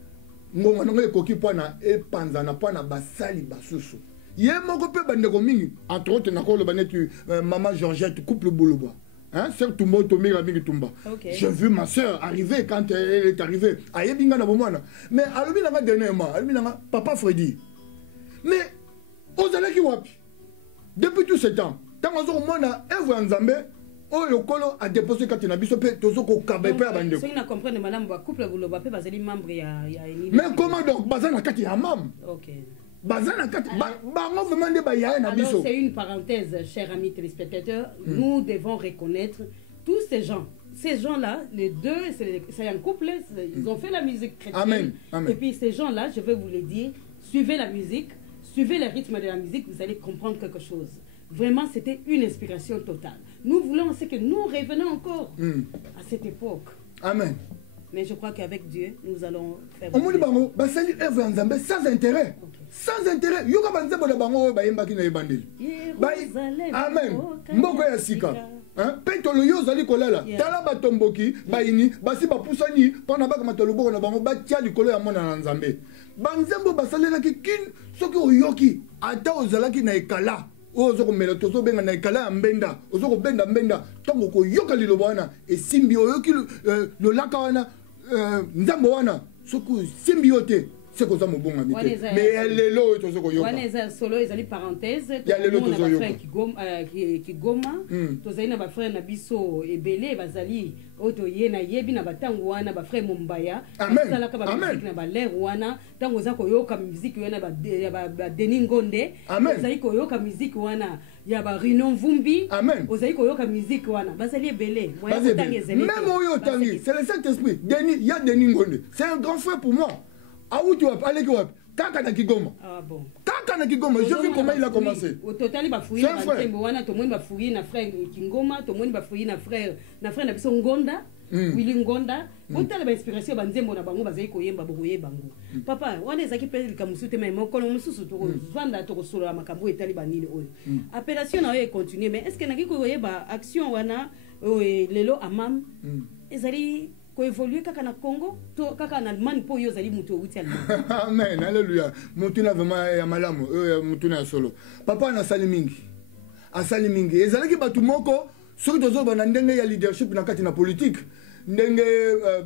ngonga na nga ekoki mpona epanzana mpona basali basusu ye moko mpe bandeko mingi entre autres nakoloba neti mama Georgette couple Boulouba Sœur Tumba Tomira Mingi Tumba. J'ai vu ma sœur arriver quand elle est arrivée. Ayebi nga na bomwana. Mais alobi na nga dernièrement, alobi na nga papa Freddy. Mais ozalaki wapi? Depuis tout ce temps, tant ozo mona œuvre nzambe oyo kolo a déposé kati na biso pe tozo ko kabe pe abandeko. C'est na comprendre madame ba couple Boulouba pe bazali membre ya mais comment donc bazana kati ya mam? OK. Bazana kati bango vraiment de ba ya na biso. C'est une parenthèse, chers amis téléspectateurs, nous devons reconnaître tous ces gens. Ces gens-là, les deux, c'est un couple, ils ont fait la musique chrétienne. Amen. Amen. Et puis ces gens-là, je vais vous le dire, suivez la musique, suivez le rythme de la musique, vous allez comprendre quelque chose. Vraiment, c'était une inspiration totale. Nous voulons, c'est que nous revenons encore à cette époque. Amen. Mais je crois qu'avec Dieu, nous allons faire... On dit bango, basali œuvre nzambe sans intérêt. Sans intérêt. Yoka banzebo de bango ba yembaki na ebandeli. Amen. Mboko ya sika. Petolo yo zali kolala. Tala batomboki, baini, basi bapusani, pona baka matoloboko na bango batia likolo ya mona na nzambe. Banzembo basalela ki kin soki oyoki ata ozalaki na ekala. Ozo komela tozo benga na ekala ya mbenda, ozo kobenda mbenda, tongo ko yoka liloba wana esimbi oyoki lo laka wana nzambo wana soki simbi yote c'est comme ça mon bon ami mais lelo tozo ko yoka wana eza solo ezali parenthèse ya lelo tozo yoka ki goma tozali na ba frère na biso ebele bazali oto ye na yebi na batango wana ba frère Mombaya salaka ba musique na ba l'air wana tango za ko yoka musique wana ba Denis Ngonde bazali ko yoka musique wana ya ba Rino Mvumbi ozali ko yoka musique wana bazali ebele moya tangezeli même oyo tangi c'est le Saint-Esprit Denis ya Denis Ngonde c'est un grand frère pour moi. Ah où tu vas aller quoi? Kaka na Kigoma. Ah bon. Kaka na Kigoma, je vu comment il a commencé. Au total il va fouiller na Ntembo wana to moni ba fouiller na frère Kingoma, to moni ba fouiller na frère na biso Ngonda, Willy Ngonda. Otala ba inspiration ba Ntembo na bango bazali koyemba bokoye bango. Papa, wana ezaki pe likamusu te mais moko no mususu to vanda to solo makambo etali ba nini oyo. Appellation na yo continue mais est-ce que naki koyeba action wana lelo amam ezali évoluer kaka na Congo to kaka na Allemagne po yo zali muto wuti Allemagne. Amen, alléluia. Mutuna vraiment ya malamu, mutuna solo. Papa na sali mingi. Asali mingi. Ezalaki batu moko soki tozo bana ndenge ya leadership na kati na politique. Ndenge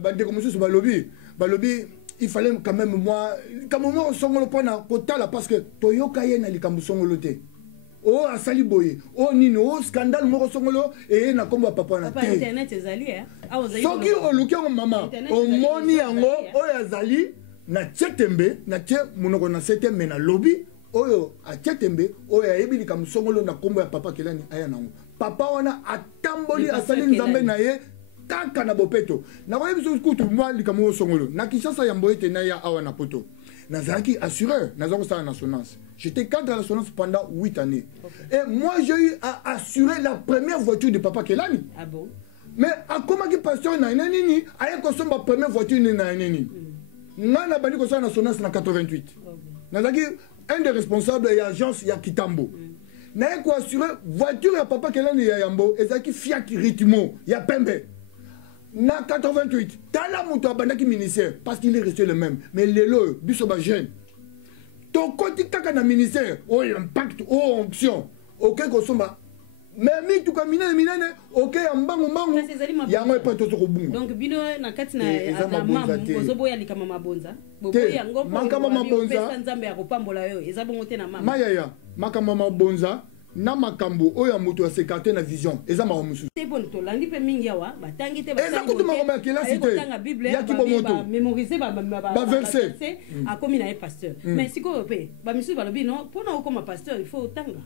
bande comme ça balobi il fallait quand même moi comme moi songolo pona kotala parce que toyoka ye na likambu songolo te. Oh asali boye oh nini oh scandale moko songolo et na komba papa na te internet ezali soki oluki yango mama omoni yango oyo azali na tietembe na tie munoko na setembe na lobi oyo atietembe oyo ayebi likambo songolo na kombo ya papa kelani aya nango papa wana atamboli asali nzambe na ye kaka na bopeto na koyebi so kutu mwa likambo songolo na Kinshasa ya mboete na ya awa na poto Nazaki assureur, Nazaki à l'assurance. J'étais cadre à l'assurance pendant 8 années. Okay. Et moi, j'ai eu à assurer la première voiture de Papa Kelani. Ah bon? Mais à comment que pasteur n'a pas nini, à consomme ma première voiture n'a nini. N'a pas dit que ça en assurance en 88. Nazaki un des responsables de l'agence il y a Kitambo. N'a pas assuré voiture à Papa Kelani ya Yambo, et Zaki Fiat Ritmo, il y a Pembe. Na 88, t'as la moto à Bandaki ministère parce qu'il est resté le même. Mais les lots, bisoba jeune. Ton côté kaka na ministère, oh impact, oh onction, ok kosomba. Mais mi tout kamine ok ambangu mbangu. Yango pas tout au bout. Donc bino na kati na mamu ozobo ya likama mabonza. Boboya yango makama mabonza. Nzambe ya kopambola yo, ezabongo te na mama. Mayaya, makama mabonza. Na makambo oya moto asekate na vision eza ma musu te bon to landi pe mingi yawa batangi te eza kutu makoma kela cité ya ki bomoto mémoriser ba verset a komi na pasteur mais siko pe ba misu ba lobi non pour na okoma pasteur il faut tanga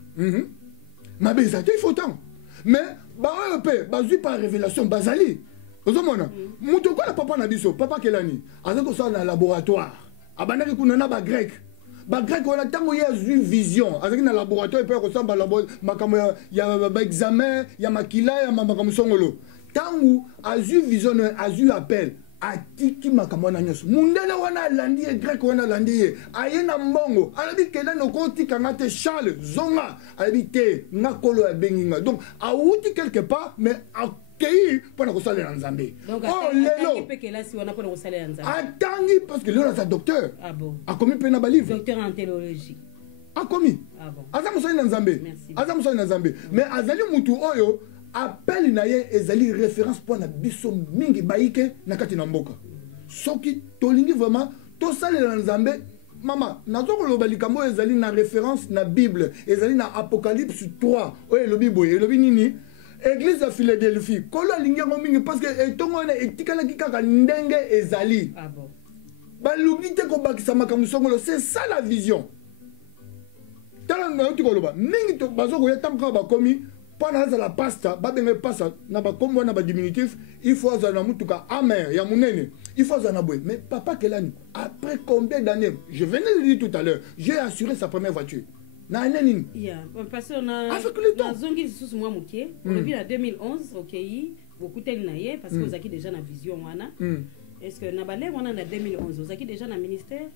ma beza te il faut tanga mais ba oyo pe bazui par révélation bazali ozomona moto ko na papa na biso papa kelani azako ça na laboratoire abandaki kuna na ba grec. Ba grec on a tant qu'il y a une vision avec un laboratoire et puis on ressemble à la il y a examen il y a makila il y a makamu songolo tant où a eu vision a eu appel a tiki makamu na nyos mundela wana landi grec wana landi ayena mbongo alabi kela no koti kangate Charles zonga alabi te ngakolo ya benginga donc a outi quelque part mais a pour nous saler en Zambie. Donc, attendez parce que là, c'est docteur. Ah bon? A commis peine à livre. Docteur en théologie. A commis. Ah bon? Azam saler en Zambie. Azam saler en Zambie. Mais Azali Moutou Oyo appelle naye ezali référence pour na biso mingi baike na kati na mboka. Soki tolingi vraiment to saler en Zambie. Maman, nazoko lo balikambo ezali na référence na Bible, ezali na Apocalypse 3. Oye lo Bible, lo nini? Église de Philadelphie, kolo lingi ngomingi parce que etongo na etikala kikaka ndenge ezali. Ah bon. Balubite ko bakisa makamu songolo, c'est ça la vision. Tala na utikolo ba, mingi to bazoko ya tamka ba komi, pana za la pasta, ba benga pasta na ba kombo na ba diminutif, il faut za na mutuka amer ya munene. Il faut za na boy. Mais papa Kelani, après combien d'années, je venais de le dire tout à l'heure, j'ai assuré sa première voiture. Yeah, parce qu'on a zongi sous moi mouké, on a vu en 2011 au pays, beaucoup de naïe parce que vous avez déjà la vision wana. Est-ce que nabalé on a en 2011, vous avez déjà le ministère?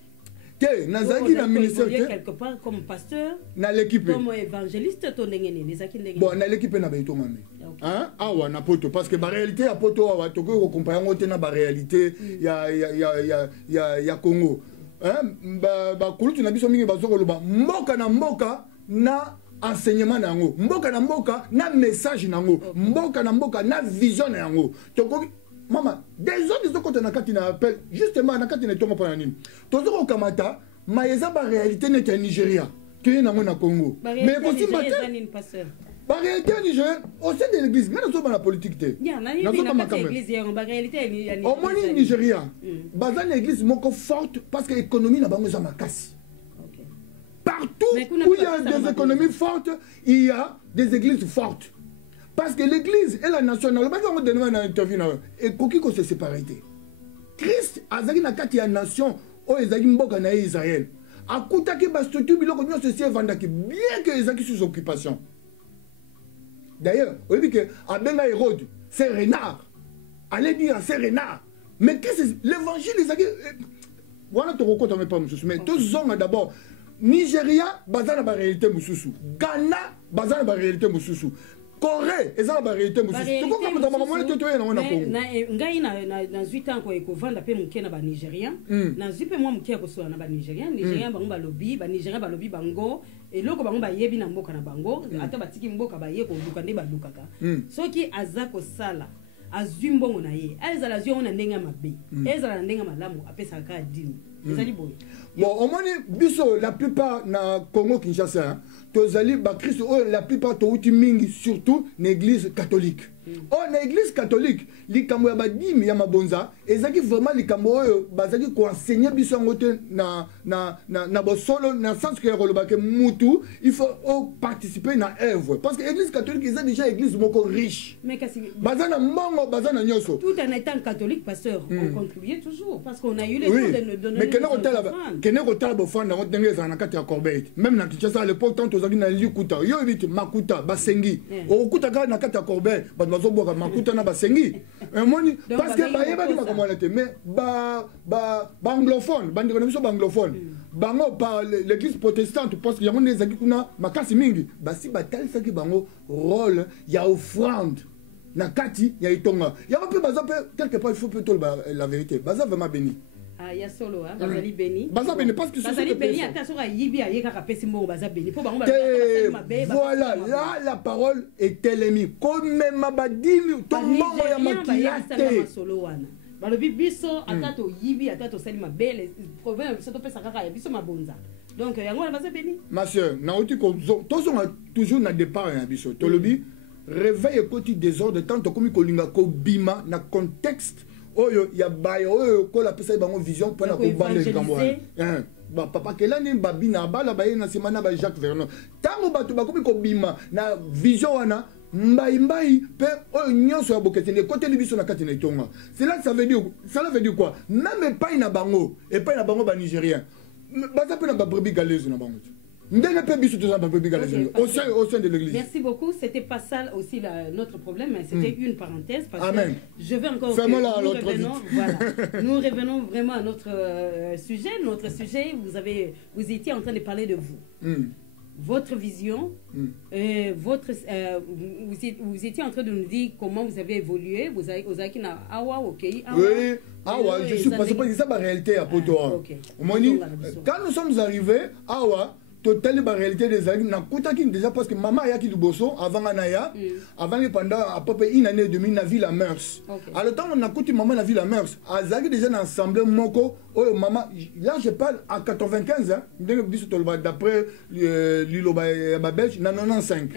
Que nazaki na ministère quelque part comme pasteur, na l'équipe comme évangéliste to ndengene, les aki ndengene. Bon, na l'équipe na beto mame. Hein? Ah ouais, na poto parce que la réalité à poto wa toko comparer ngote na ba réalité ya Congo. Ba kulutu na biso mingi bazoko loba mboka na enseignement nango mboka na mboka na message nango mboka na mboka na vision nango toko mama des autres côté na kati na appel justement na kati na tongo pa nini tozoko kamata maeza ba réalité net ya Nigeria que nango na Congo mais aussi pasteur. La réalité nigérienne, au sein de l'église, nous sommes dans la politique. Au moins, le Nigeria, l'église est forte parce que l'économie n'a pas besoin de casse. Partout où il y a des économies fortes, il y a des églises fortes. Parce que l'église et la nation, on va donner une interview et qu'on se sépare. Christ a dit que la nation, est Israël. A coûté que la structure, bien que les acquis sous occupation. D'ailleurs, on dit que Abenga Hérode, c'est renard. Allez dire c'est renard. Mais qu'est-ce que l'évangile, les acquis. Voilà, tu ne pas Moussous. Mais tous hommes d'abord. Nigeria, bazana la réalité Moussous. Ghana, bazana la réalité Moussous. Corée, eza la réalité Moussous. Tu comprends comment on va te na Congo. Ngai na 8 ans ko ekovanda pe muke na ba Nigérien. Na zipe moi muke ko so na ba Nigérien, Nigérien bango ba lobby, ba Nigérien ba lobby bango. Et loko bango ba yebi na mboka na bango, ata batiki mboka ba ye ko luka nde ba lukaka. Soki azako sala, azwi mbongo na ye, ezala zyo na ndenga mabe, ezala na ndenga malamu apesa ka dini. Ezali boy. Bon, au moins biso la plupart na Congo Kinshasa, tozali ba Christ la plupart to uti mingi surtout l'église catholique. On a église catholique, likambo ya badimi ya mabonza, ezaki vraiment likambo oyo bazaki ko enseigner biso ngote na bosolo na sens que rolobake mutu, il faut participer na œuvre parce que église catholique est déjà église moko riche. Mais kasi bazana mbongo bazana nyoso. Tout en étant catholique pasteur, on contribuait toujours parce qu'on a eu les oui. temps de donner. Mais kene kotala bofanda ngo tenge za na kati ya corbeille. Même na Kinshasa à l'époque tant ozaki na likuta, yo ebiti makuta basengi. Okuta ka na kati ya corbeille, bazoboka makuta na basengi. Moni parce que bayeba ki makamala te mais ba anglophone, bandi kono biso ba anglophone. Bango par l'église protestante parce que yango nezaki kuna makasi mingi, basi batalisa ki bango rôle ya offrande. Na kati ya itonga. Yango pe baza pe quelque part il faut plutôt la vérité. Baza vraiment béni. Ah, ya solo hein, bazali béni. Baza béni parce que ce bazali béni ata soka yibi ayeka kapesi mo baza béni. Po bango ba voilà, là la parole est élémie. Comme même badimi to mongo ya makiate. Solo wana. Balobi biso ata to yibi ata to sali mabele province biso to pesa kaka ya biso mabonza. Donc yango baza béni. Ma sœur, na oti ko to so toujours na départ ya biso. To lobi réveil et côté désordre tant comme kolinga ko bima na contexte oyo ya bayo oyo ko la pesa bango vision pour na ko bande kambo hein ba papa kelani babina bala baye na semana ba Jacques Vernon tango batu bakomi ko bima na vision wana mbai pe oyo nyonso ya boketene côté libiso na kati na itonga cela veut dire quoi même pas na bango et pas na bango ba Nigérien baza pe na ba brebis galeuses na bango. Au sein de l'église. Merci beaucoup. C'était pas ça aussi notre problème, mais c'était une parenthèse. Parce Amen. Que je veux encore nous revenons vraiment à notre sujet. Notre sujet, vous étiez en train de parler de vous. Votre vision, vous étiez en train de nous dire comment vous avez évolué. Vous avez Awa, ok. Oui, Awa, je suis passé par ça, la réalité à Poto. Quand nous sommes arrivés, Awa, totale la réalité des amis na kutaki déjà parce que maman yaki liboso avant anaya avant pendant à peu près une année et demie na ville à Meurs. À le temps on a coutu maman na ville à Meurs azaki déjà dans ensemble moko oh maman là je parle à 95 hein d'après l'Iloba belge na 95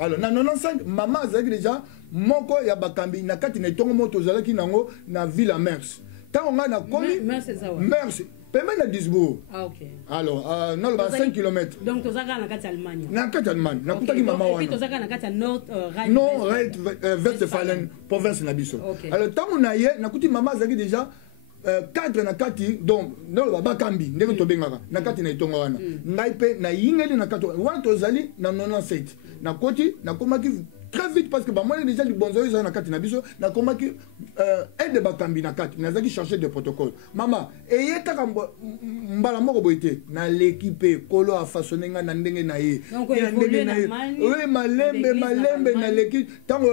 alors na 95 maman azaki déjà moko ya bakambi na kati na tongo moto zalaki nango na ville à Meurs tant on a na komi Meurs Pemena Disbourg. Ah, ok. Alors, non, 5 km. Donc, tu as en Allemagne. En Allemagne. Na kutaki mama wana. Et puis, tu as en Nord, non, Westfalen, province Nabiso. Alors, tant on a yé, na kuti mama zaki déjà 4 na kati, donc, non, ba Bakambi, ndenge to bengaka, na kati na itonga wana. Ngai pe na yingeli na kati, wana tozali na 97. Na koti, na komaki très vite parce que bah moi déjà les bons oeufs na kati na biso na koma ki aide bakambi na kati na zaki chercher des protocoles mama eye kaka mbala moko boité na l'équipe kolo a façonné nga na ndenge na ye oui malembe na l'équipe tango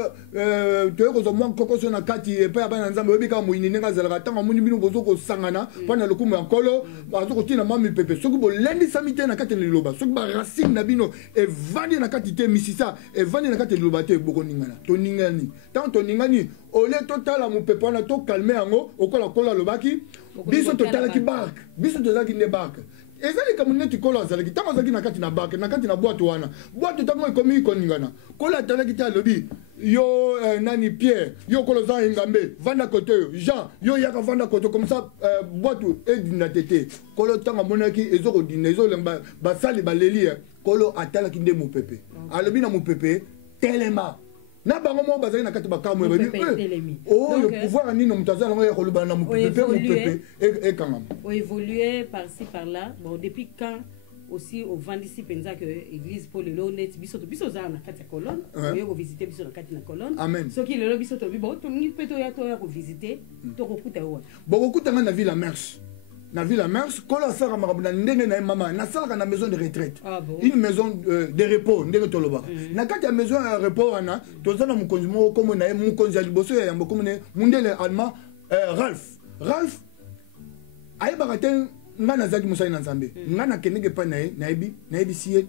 to ko zo mo koko so na kati e pa ba na nzambe obi ka moyini nga zalaka tango moni bino bozo ko sangana pana lokumu ya kolo bazo ko tina mami pepe soki bo lendi samité na kati na liloba soki ba racine na bino e vandi na kati te misisa e vandi na kati liloba boko ningana to ningani tant to ningani ole total mu pepe na to calmer yango okola kola lobaki biso total ki barque biso total ki ne barque ezali comme neti kola azalaki tant azaki na kati na barque na kati na boîte wana boîte tango ekomi ko ningana kola talaki ta lobi yo nani Pierre yo kola za ngambe vanda côté Jean yo yaka vanda côté comme ça boîte et dina tete kola tango monaki ezoko dina ezolemba basali baleli kolo atalaki nde mu pepe alobi na mu pepe telema na bango mo bazali na kati bakamwe ba oh le pouvoir ni no mutazala ngo yekoluba na mu pepe et quand même on évoluer par-ci par-là bon depuis quand aussi au vendisi penza que église pour le lonet biso za na kati ya colonne yo ko visiter biso na kati na colonne so ki le biso to bibo to ni peto ya ko visiter to ko kuta wa boko kuta na ville à Meurs na ville à Meurs kola sara marabuna ndenge na mama na sara na maison de retraite une maison de repos ndenge toloba na kati ya maison de repos wana tozana mukonzi mo comme na mukonzi aliboso ya yambo comme ne mundele allemand Ralph ay bagaten ngana zaki musai na nzambe ngana kenege pa na ebi siye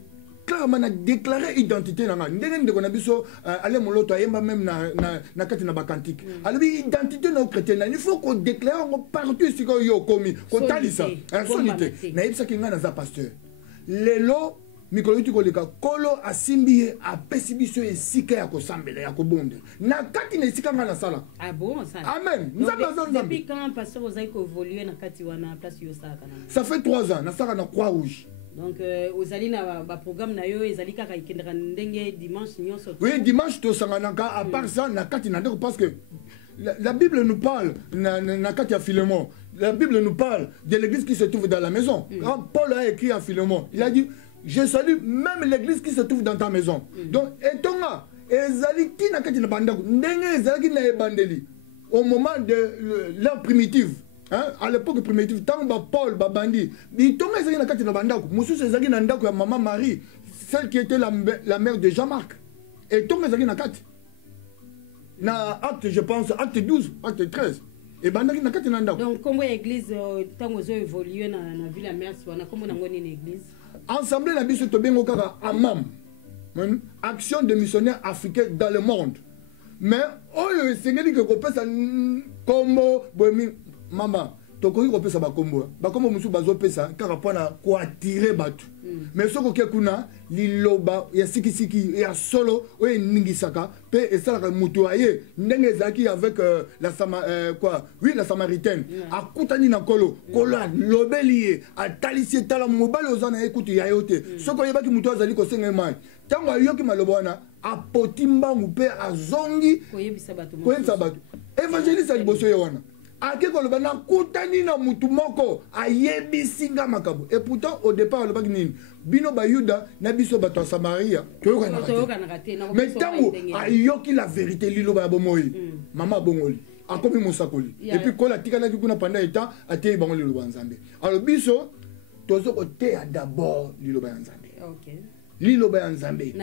clairement na déclarer identité na nga ndenge ndeko na biso ale moloto ayemba même na kati na bakantique alobi identité na chrétien il faut qu'on déclare partout siko yo komi ko talisa sonité na yebisa ki nga na za pasteur lelo mikolo yuti koleka kolo asimbi ye apesi biso esika ya kosambela ya kobondela na kati na esika nga nasala. Ah bon ça. Amen. Depuis quand pasteur Ozaï ko évoluer na kati wana place yo saka na. Ça fait 3 ans nasaka na Croix Rouge. Donc ozali na ba programme na yo ezali kaka ikendera ndenge dimanche nyonso. Oui, dimanche to sanganaka à part ça na kati na ndeko parce que la Bible nous parle na kati ya Philémon. La Bible nous parle de l'église qui se trouve dans la maison. Quand Paul a écrit à Philémon, il a dit je salue même l'église qui se trouve dans ta maison. Donc etonga ezali tina kati na bandako ndenge ezali na ebandeli au moment de l'ère primitive. Hein? À l'époque primitive, tant que Paul, Babandi, il tombait dans la carte de Bandako. Moussou c'est Zagin Andako, maman Marie, celle qui était la mère de Jean-Marc. Et tombait dans la carte. Na acte, je pense, acte 12, acte 13. Et Bandaki na carte Nandako. Donc, comment l'église, tant que vous avez évolué dans la ville à mer, comment on a une église? Ensemble, la Bible se tombait au Kara, Amam. Action de missionnaires africains dans le monde. Mais, oh, c'est quelqu'un qui peut ça, Combo, Bomi. Maman, tokoki kopesa bakombo bakombo musu bazopesa kaka pona ko attirer batu mais soko ke kuna liloba ya sikisiki ya solo oye ningisaka pe esala mutu aye ndenge zaki avec la samaritaine akutani na kolo lobelier atalisie tala mobali ozana ekutu ya yote soko yebaki mutu azali ko senga mai tango ayoki malobona apotimba mupe azongi koyebisa batu évangéliste liboso yewana ake koloba na kutani na mutu moko ayebisi nga makabo et pourtant au départ alobaki nini bino bayuda na biso bato ya Samaria toyokana te mais tango ayoki la vérité liloba ya bomoi mama bongoli akomi mosakoli et puis kola tikanaki kuna pendant état ateye bango liloba ya Nzambe alors biso tozokoteya d'abord liloba ya Nzambe liloba ya Nzambe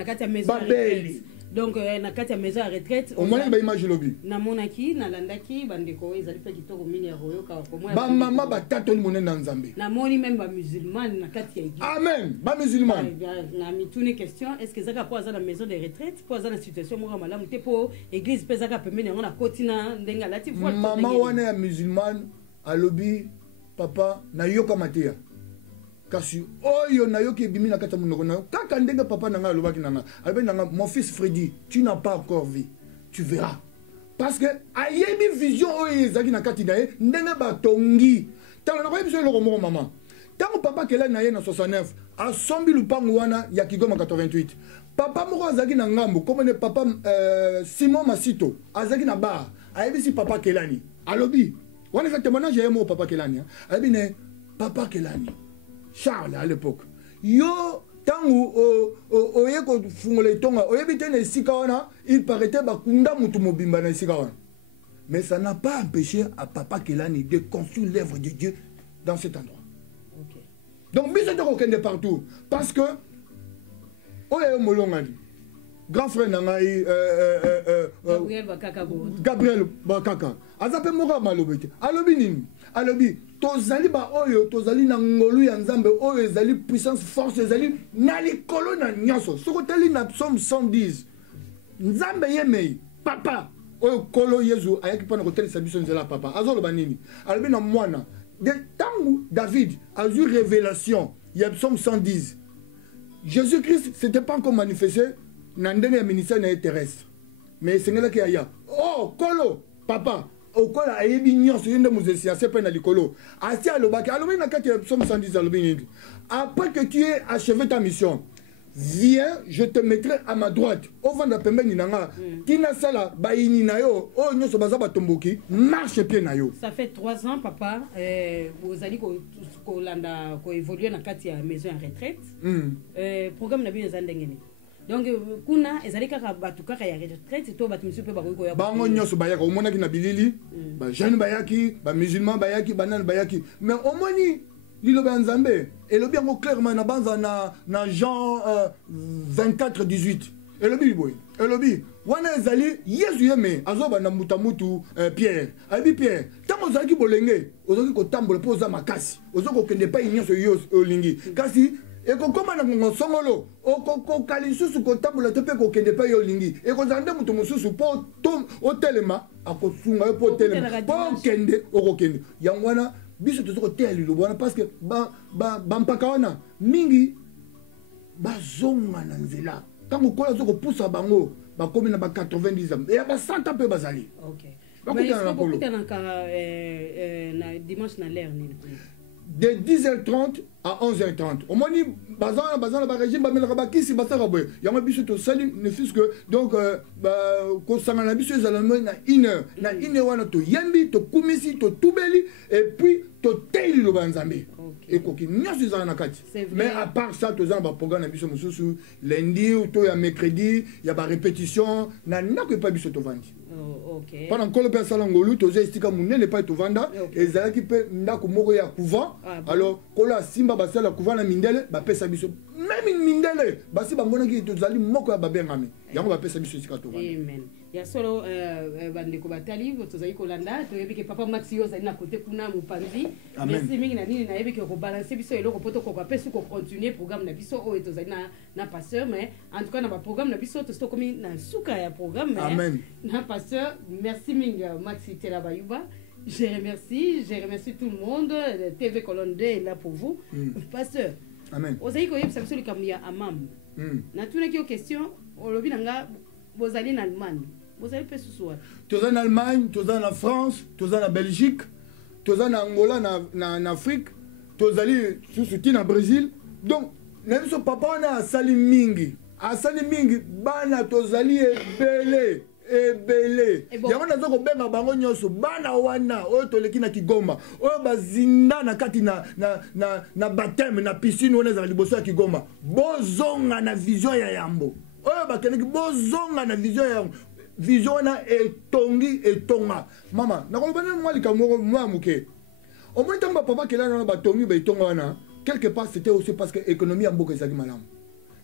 babeli. Donc na kati ya maison à retraite au moins ba image lobi na monaki na landaki bandeko ezali pe kitoko mini ya royo ka ko moi ba mama ba tatoli monena Nzambe na moni même ba musulman na kati ya église. Amen ba musulman na mitune question est-ce que zaka po azana maison de retraite po azana situation mo malamu te po église pe zaka pemene ngona kotina ndenga lati voile mama wana ya musulman alobi papa na yoka matia kasi oyo na yoki ebimi na kata munoko na kaka ndenge papa nanga alobaki nanga alobaki nanga mon fils Freddy tu n'as pas encore vu tu verras parce que ayebi vision oyo ezaki na kati na ye ndenge batongi tango na koyebi so eloko moko mama tango papa kela na ye na 69 asombi lupango wana ya Kigoma 88 papa moko azaki na ngambo comme ne papa Simon Masito azaki na bar ayebisi papa Kelani alobi wana za témoignage ya mo papa Kelani alobi ne papa Kelani Charles à l'époque yo tangu oye ko fungola itonga oyebite na esika wana il paraîtait bakunda mutu mobimba na esika wana mais ça n'a pas empêché à papa Kelani de construire l'œuvre de Dieu dans cet endroit. Donc biso to kokende partout parce que oye molongani grand frère nangai Gabriel Bakaka azape moka malobete alobi nini alobi tozali ba oyo tozali na ngolu ya Nzambe oyo ezali puissance force ezali na likolo na nyonso soko tali na Psaume 110 Nzambe yemei papa oyo kolo Yesu ayaki pona kotelisa biso nzela papa azoloba nini alobi na mwana de tangu David a eu révélation il y a Psaume 110 Jésus-Christ s'était pas encore manifesté na ndenge ya ministère na terrestre mais sengelaki aya oh kolo papa okola ayebi nyonso yende muzesi asepe na likolo asi alobaki alobi na kati ya Psaume 110 alobi nini après que tu aies achevé ta mission viens je te mettrai à ma droite ovanda pembeni nanga tina sala bayini na yo o nyonso baza batomboki marche pied na yo. Ça fait 3 ans papa vous allez ko landa ko évoluer na kati ya maison en retraite programme na bio zandengeni. Donc kuna ezali kaka batu kaka ya retraite to batu misupe bakoki ya bango nyonso bayaka omonaki na bilili ba jeune bayaki ba musulman bayaki banane bayaki mais omoni liloba ya Nzambe elobi yango clairement na banza na Jean 24:18 elobi boy elobi wana ezali Yesu yeme azoba na mutu Pierre abi Pierre tango ozalaki bolenge ozalaki kotambola po oza makasi ozoko kende pa nyonso yo olingi kasi ekokoma na ngosongolo okokoka lisusu kotambola te mpe kokende pa yo olingi ekozala nde mutu mosusu mpo otelema akosunga yo mpo otelema mpo okende okokende yango wana biso tozokoteya liloba wana parce que bampaka wana mingi bazonga na nzela ntango kola azokopusa bango bakomi na ba 90 ans eya ba 100 ans mpe bazali dimanche na l'air de 10h30 à 11h30 au moins bazana ba régime bamelaka bakisi basaka boye yango biso tosali ne fût que donc kosanga na biso ezala na 1 heure na 1 heure wana toyembi tokumisi totubeli et puis toteli loba nzambe ekoki nyonso ezala na kati mais à part ça tozala baprogramme na biso mosusu lundi to ya mercredi ya barépétition na ndako epa biso tovandi pendant nkolo mpe asala ngolu toza esika monene epai tovanda ezalaki mpe ndako moko ya couvent alors kolo asimba basala couvent na mindele bapesa biso même mindele basi bamonaki tozali moko ya babengami yango bapesa biso esika tovanda ya solo bandeko batali tozali kolanda toyebi ke papa Maxi ozali na kote kuna mopanzi merci mingi na nini nayebi ke kobalanse biso eloko poto kokapesa kocontinue programme na biso oyo tozali na pasteur mais en tout cas na baprogramme na biso tokomi na suka ya programme na pasteur merci mingi Maxi Tela Bayuba. Je remercie tout le monde. Le TV Colonne 2 est là pour vous. Pasteur, amen. Vous avez dit que vous avez Amam. Na tuna ki question, olobi nanga vous allez en Allemagne. Vous allez pas ce soir. Tu es en Allemagne, tu es en France, tu es en Belgique, tu es en Angola, en Afrique, tu es allé en Brésil. Donc, même son papa on a sali mingi. A sali mingi bana tu es allé belé. Ebele yango nazo ko benga bango nyonso bana wana oyo toleki na Kigoma oyo bazinda na kati na baptême na piscine wana za liboso ya Kigoma bozonga na vision ya yambo oyo bakeneki bozonga na vision ya yambo vision na etongi etonga mama nakolobana mwa likambo mwa muke omoni ntango papa kela na batongi betonga wana quelque part c'était aussi parce que économie ya mboka ezali malamu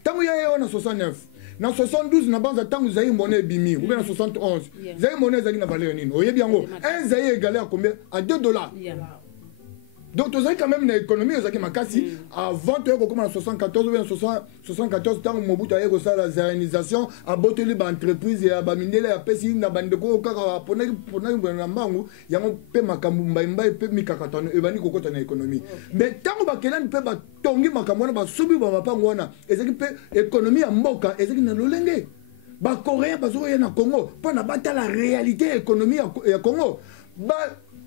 ntango ya wana 69 na 72 na banza tangu zayi monnaie bimi ou bien na 71 zayi monnaie zaki na valeur nini oyebi yango un zayi égalé à combien à $2 donc tu sais quand même l'économie zaki makasi avant tu comme en 74 ou bien 74 tango Mobutu a eu ça la zéronisation a boteli ba entreprise ya ba mindele ya pesi na bandeko kaka pona na mbangu yango pe makambu mbaimba pe mikakatano ebani kokota na économie mais tango ba kelani pe ba tongi makambu na ba subi ba mapango wana ezaki pe économie ya mboka ezaki na lolenge ba coréen bazo ya na Congo pona bata la réalité économie ya Congo ba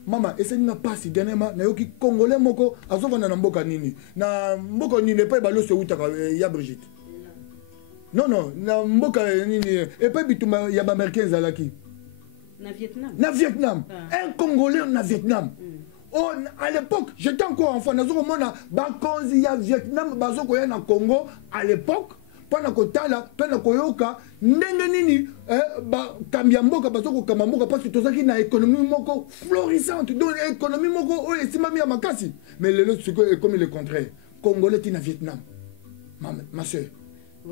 mama eseni na pasi dernièrement na yoki congolais moko azovana na mboka nini na mboka nini pe baloso utaka ya Brigitte non na mboka nini et pe bituma ya ba américain zalaki na Vietnam un congolais na Vietnam oh à l'époque j'étais encore enfant nazo mona ba konzi ya Vietnam bazoko ya na Congo à l'époque pana kotala pana koyoka ndenge nini ba kambia mboka bazoko kama mboka parce que tozaki na économie moko florissante donc économie moko o esimami ya makasi mais lelo c'est comme le contraire congolais tina Vietnam ma soeur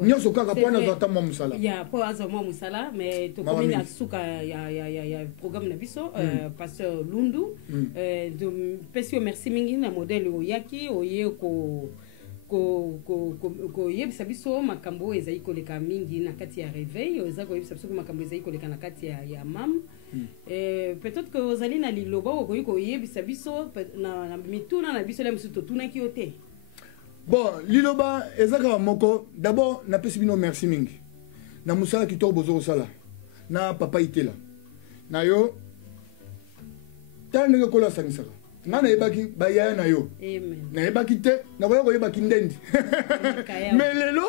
nyonso kaka pana zata mo musala ya po azamo musala mais to komi na suka ya programme na biso pasteur Lundu de pesio merci mingi na modèle oyaki oye ko yebisa biso makambo ezali koleka mingi na kati ya réveil eza ko yebisa biso makambo ezali koleka na kati ya mam peut-être que ozali na liloba ko yebisa biso na mituna na biso la biso to tuna ki ote bon liloba ezaka moko d'abord na pesi bino merci mingi na musala kitoko bozo sala na papa Itela na yo tande ko la sanisaka nana ebaki bayaya na yo na ebaki te na koya ko ebaki ndendi mais lelo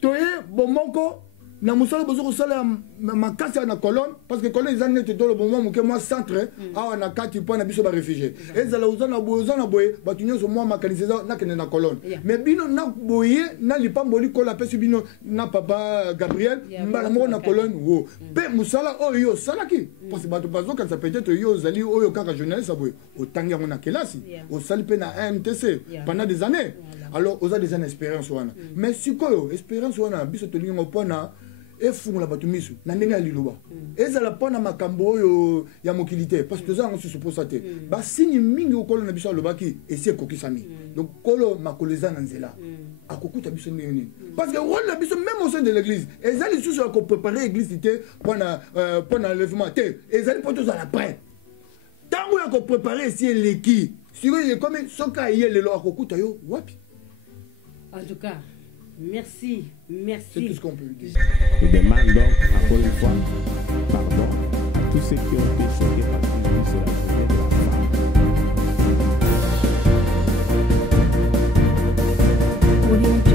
toye bomoko na musala bozo ko sala makasi na colonne parce que colonne ezanne te tolo bomoko muke moi centre awa na kati po na biso ba réfugié ezala uzana boye batunyo so moi makaniseza na kene na colonne mais bino na boye na lipamboli ko la pesi bino na papa Gabriel mbala moko na colonne wo pe musala oyo salaki parce que bato bazo quand ça peut-être yo zali oyo kaka journaliste boye otangi yango na kelasi o sali pe na MTC pendant des années alors oza des années expérience wana mais sikoyo expérience wana biso tolingo pona efungola bato miso na ndenge ya liloba ezala mpona makambo oyo ya mokilité parce que tozala ngo susu posa te basini mingi okolo na biso alobaki esi ekokisami donc kolo makolo eza na nzela akokuta biso ndenge nini parce que rôle na biso même au sein de l'église ezali lisusu ya kopréparer église te mpona enlèvement te ezali mpo tozala prêt ntango ya kopréparer esi eleki sikoyo ekomi soki aye lelo akokuta yo wapi en tout cas Merci, merci. C'est tout ce qu'on peut dire. Je demande donc encore une fois pardon à tous ceux qui ont été choqués par ce que c'est la journée de la femme. Audio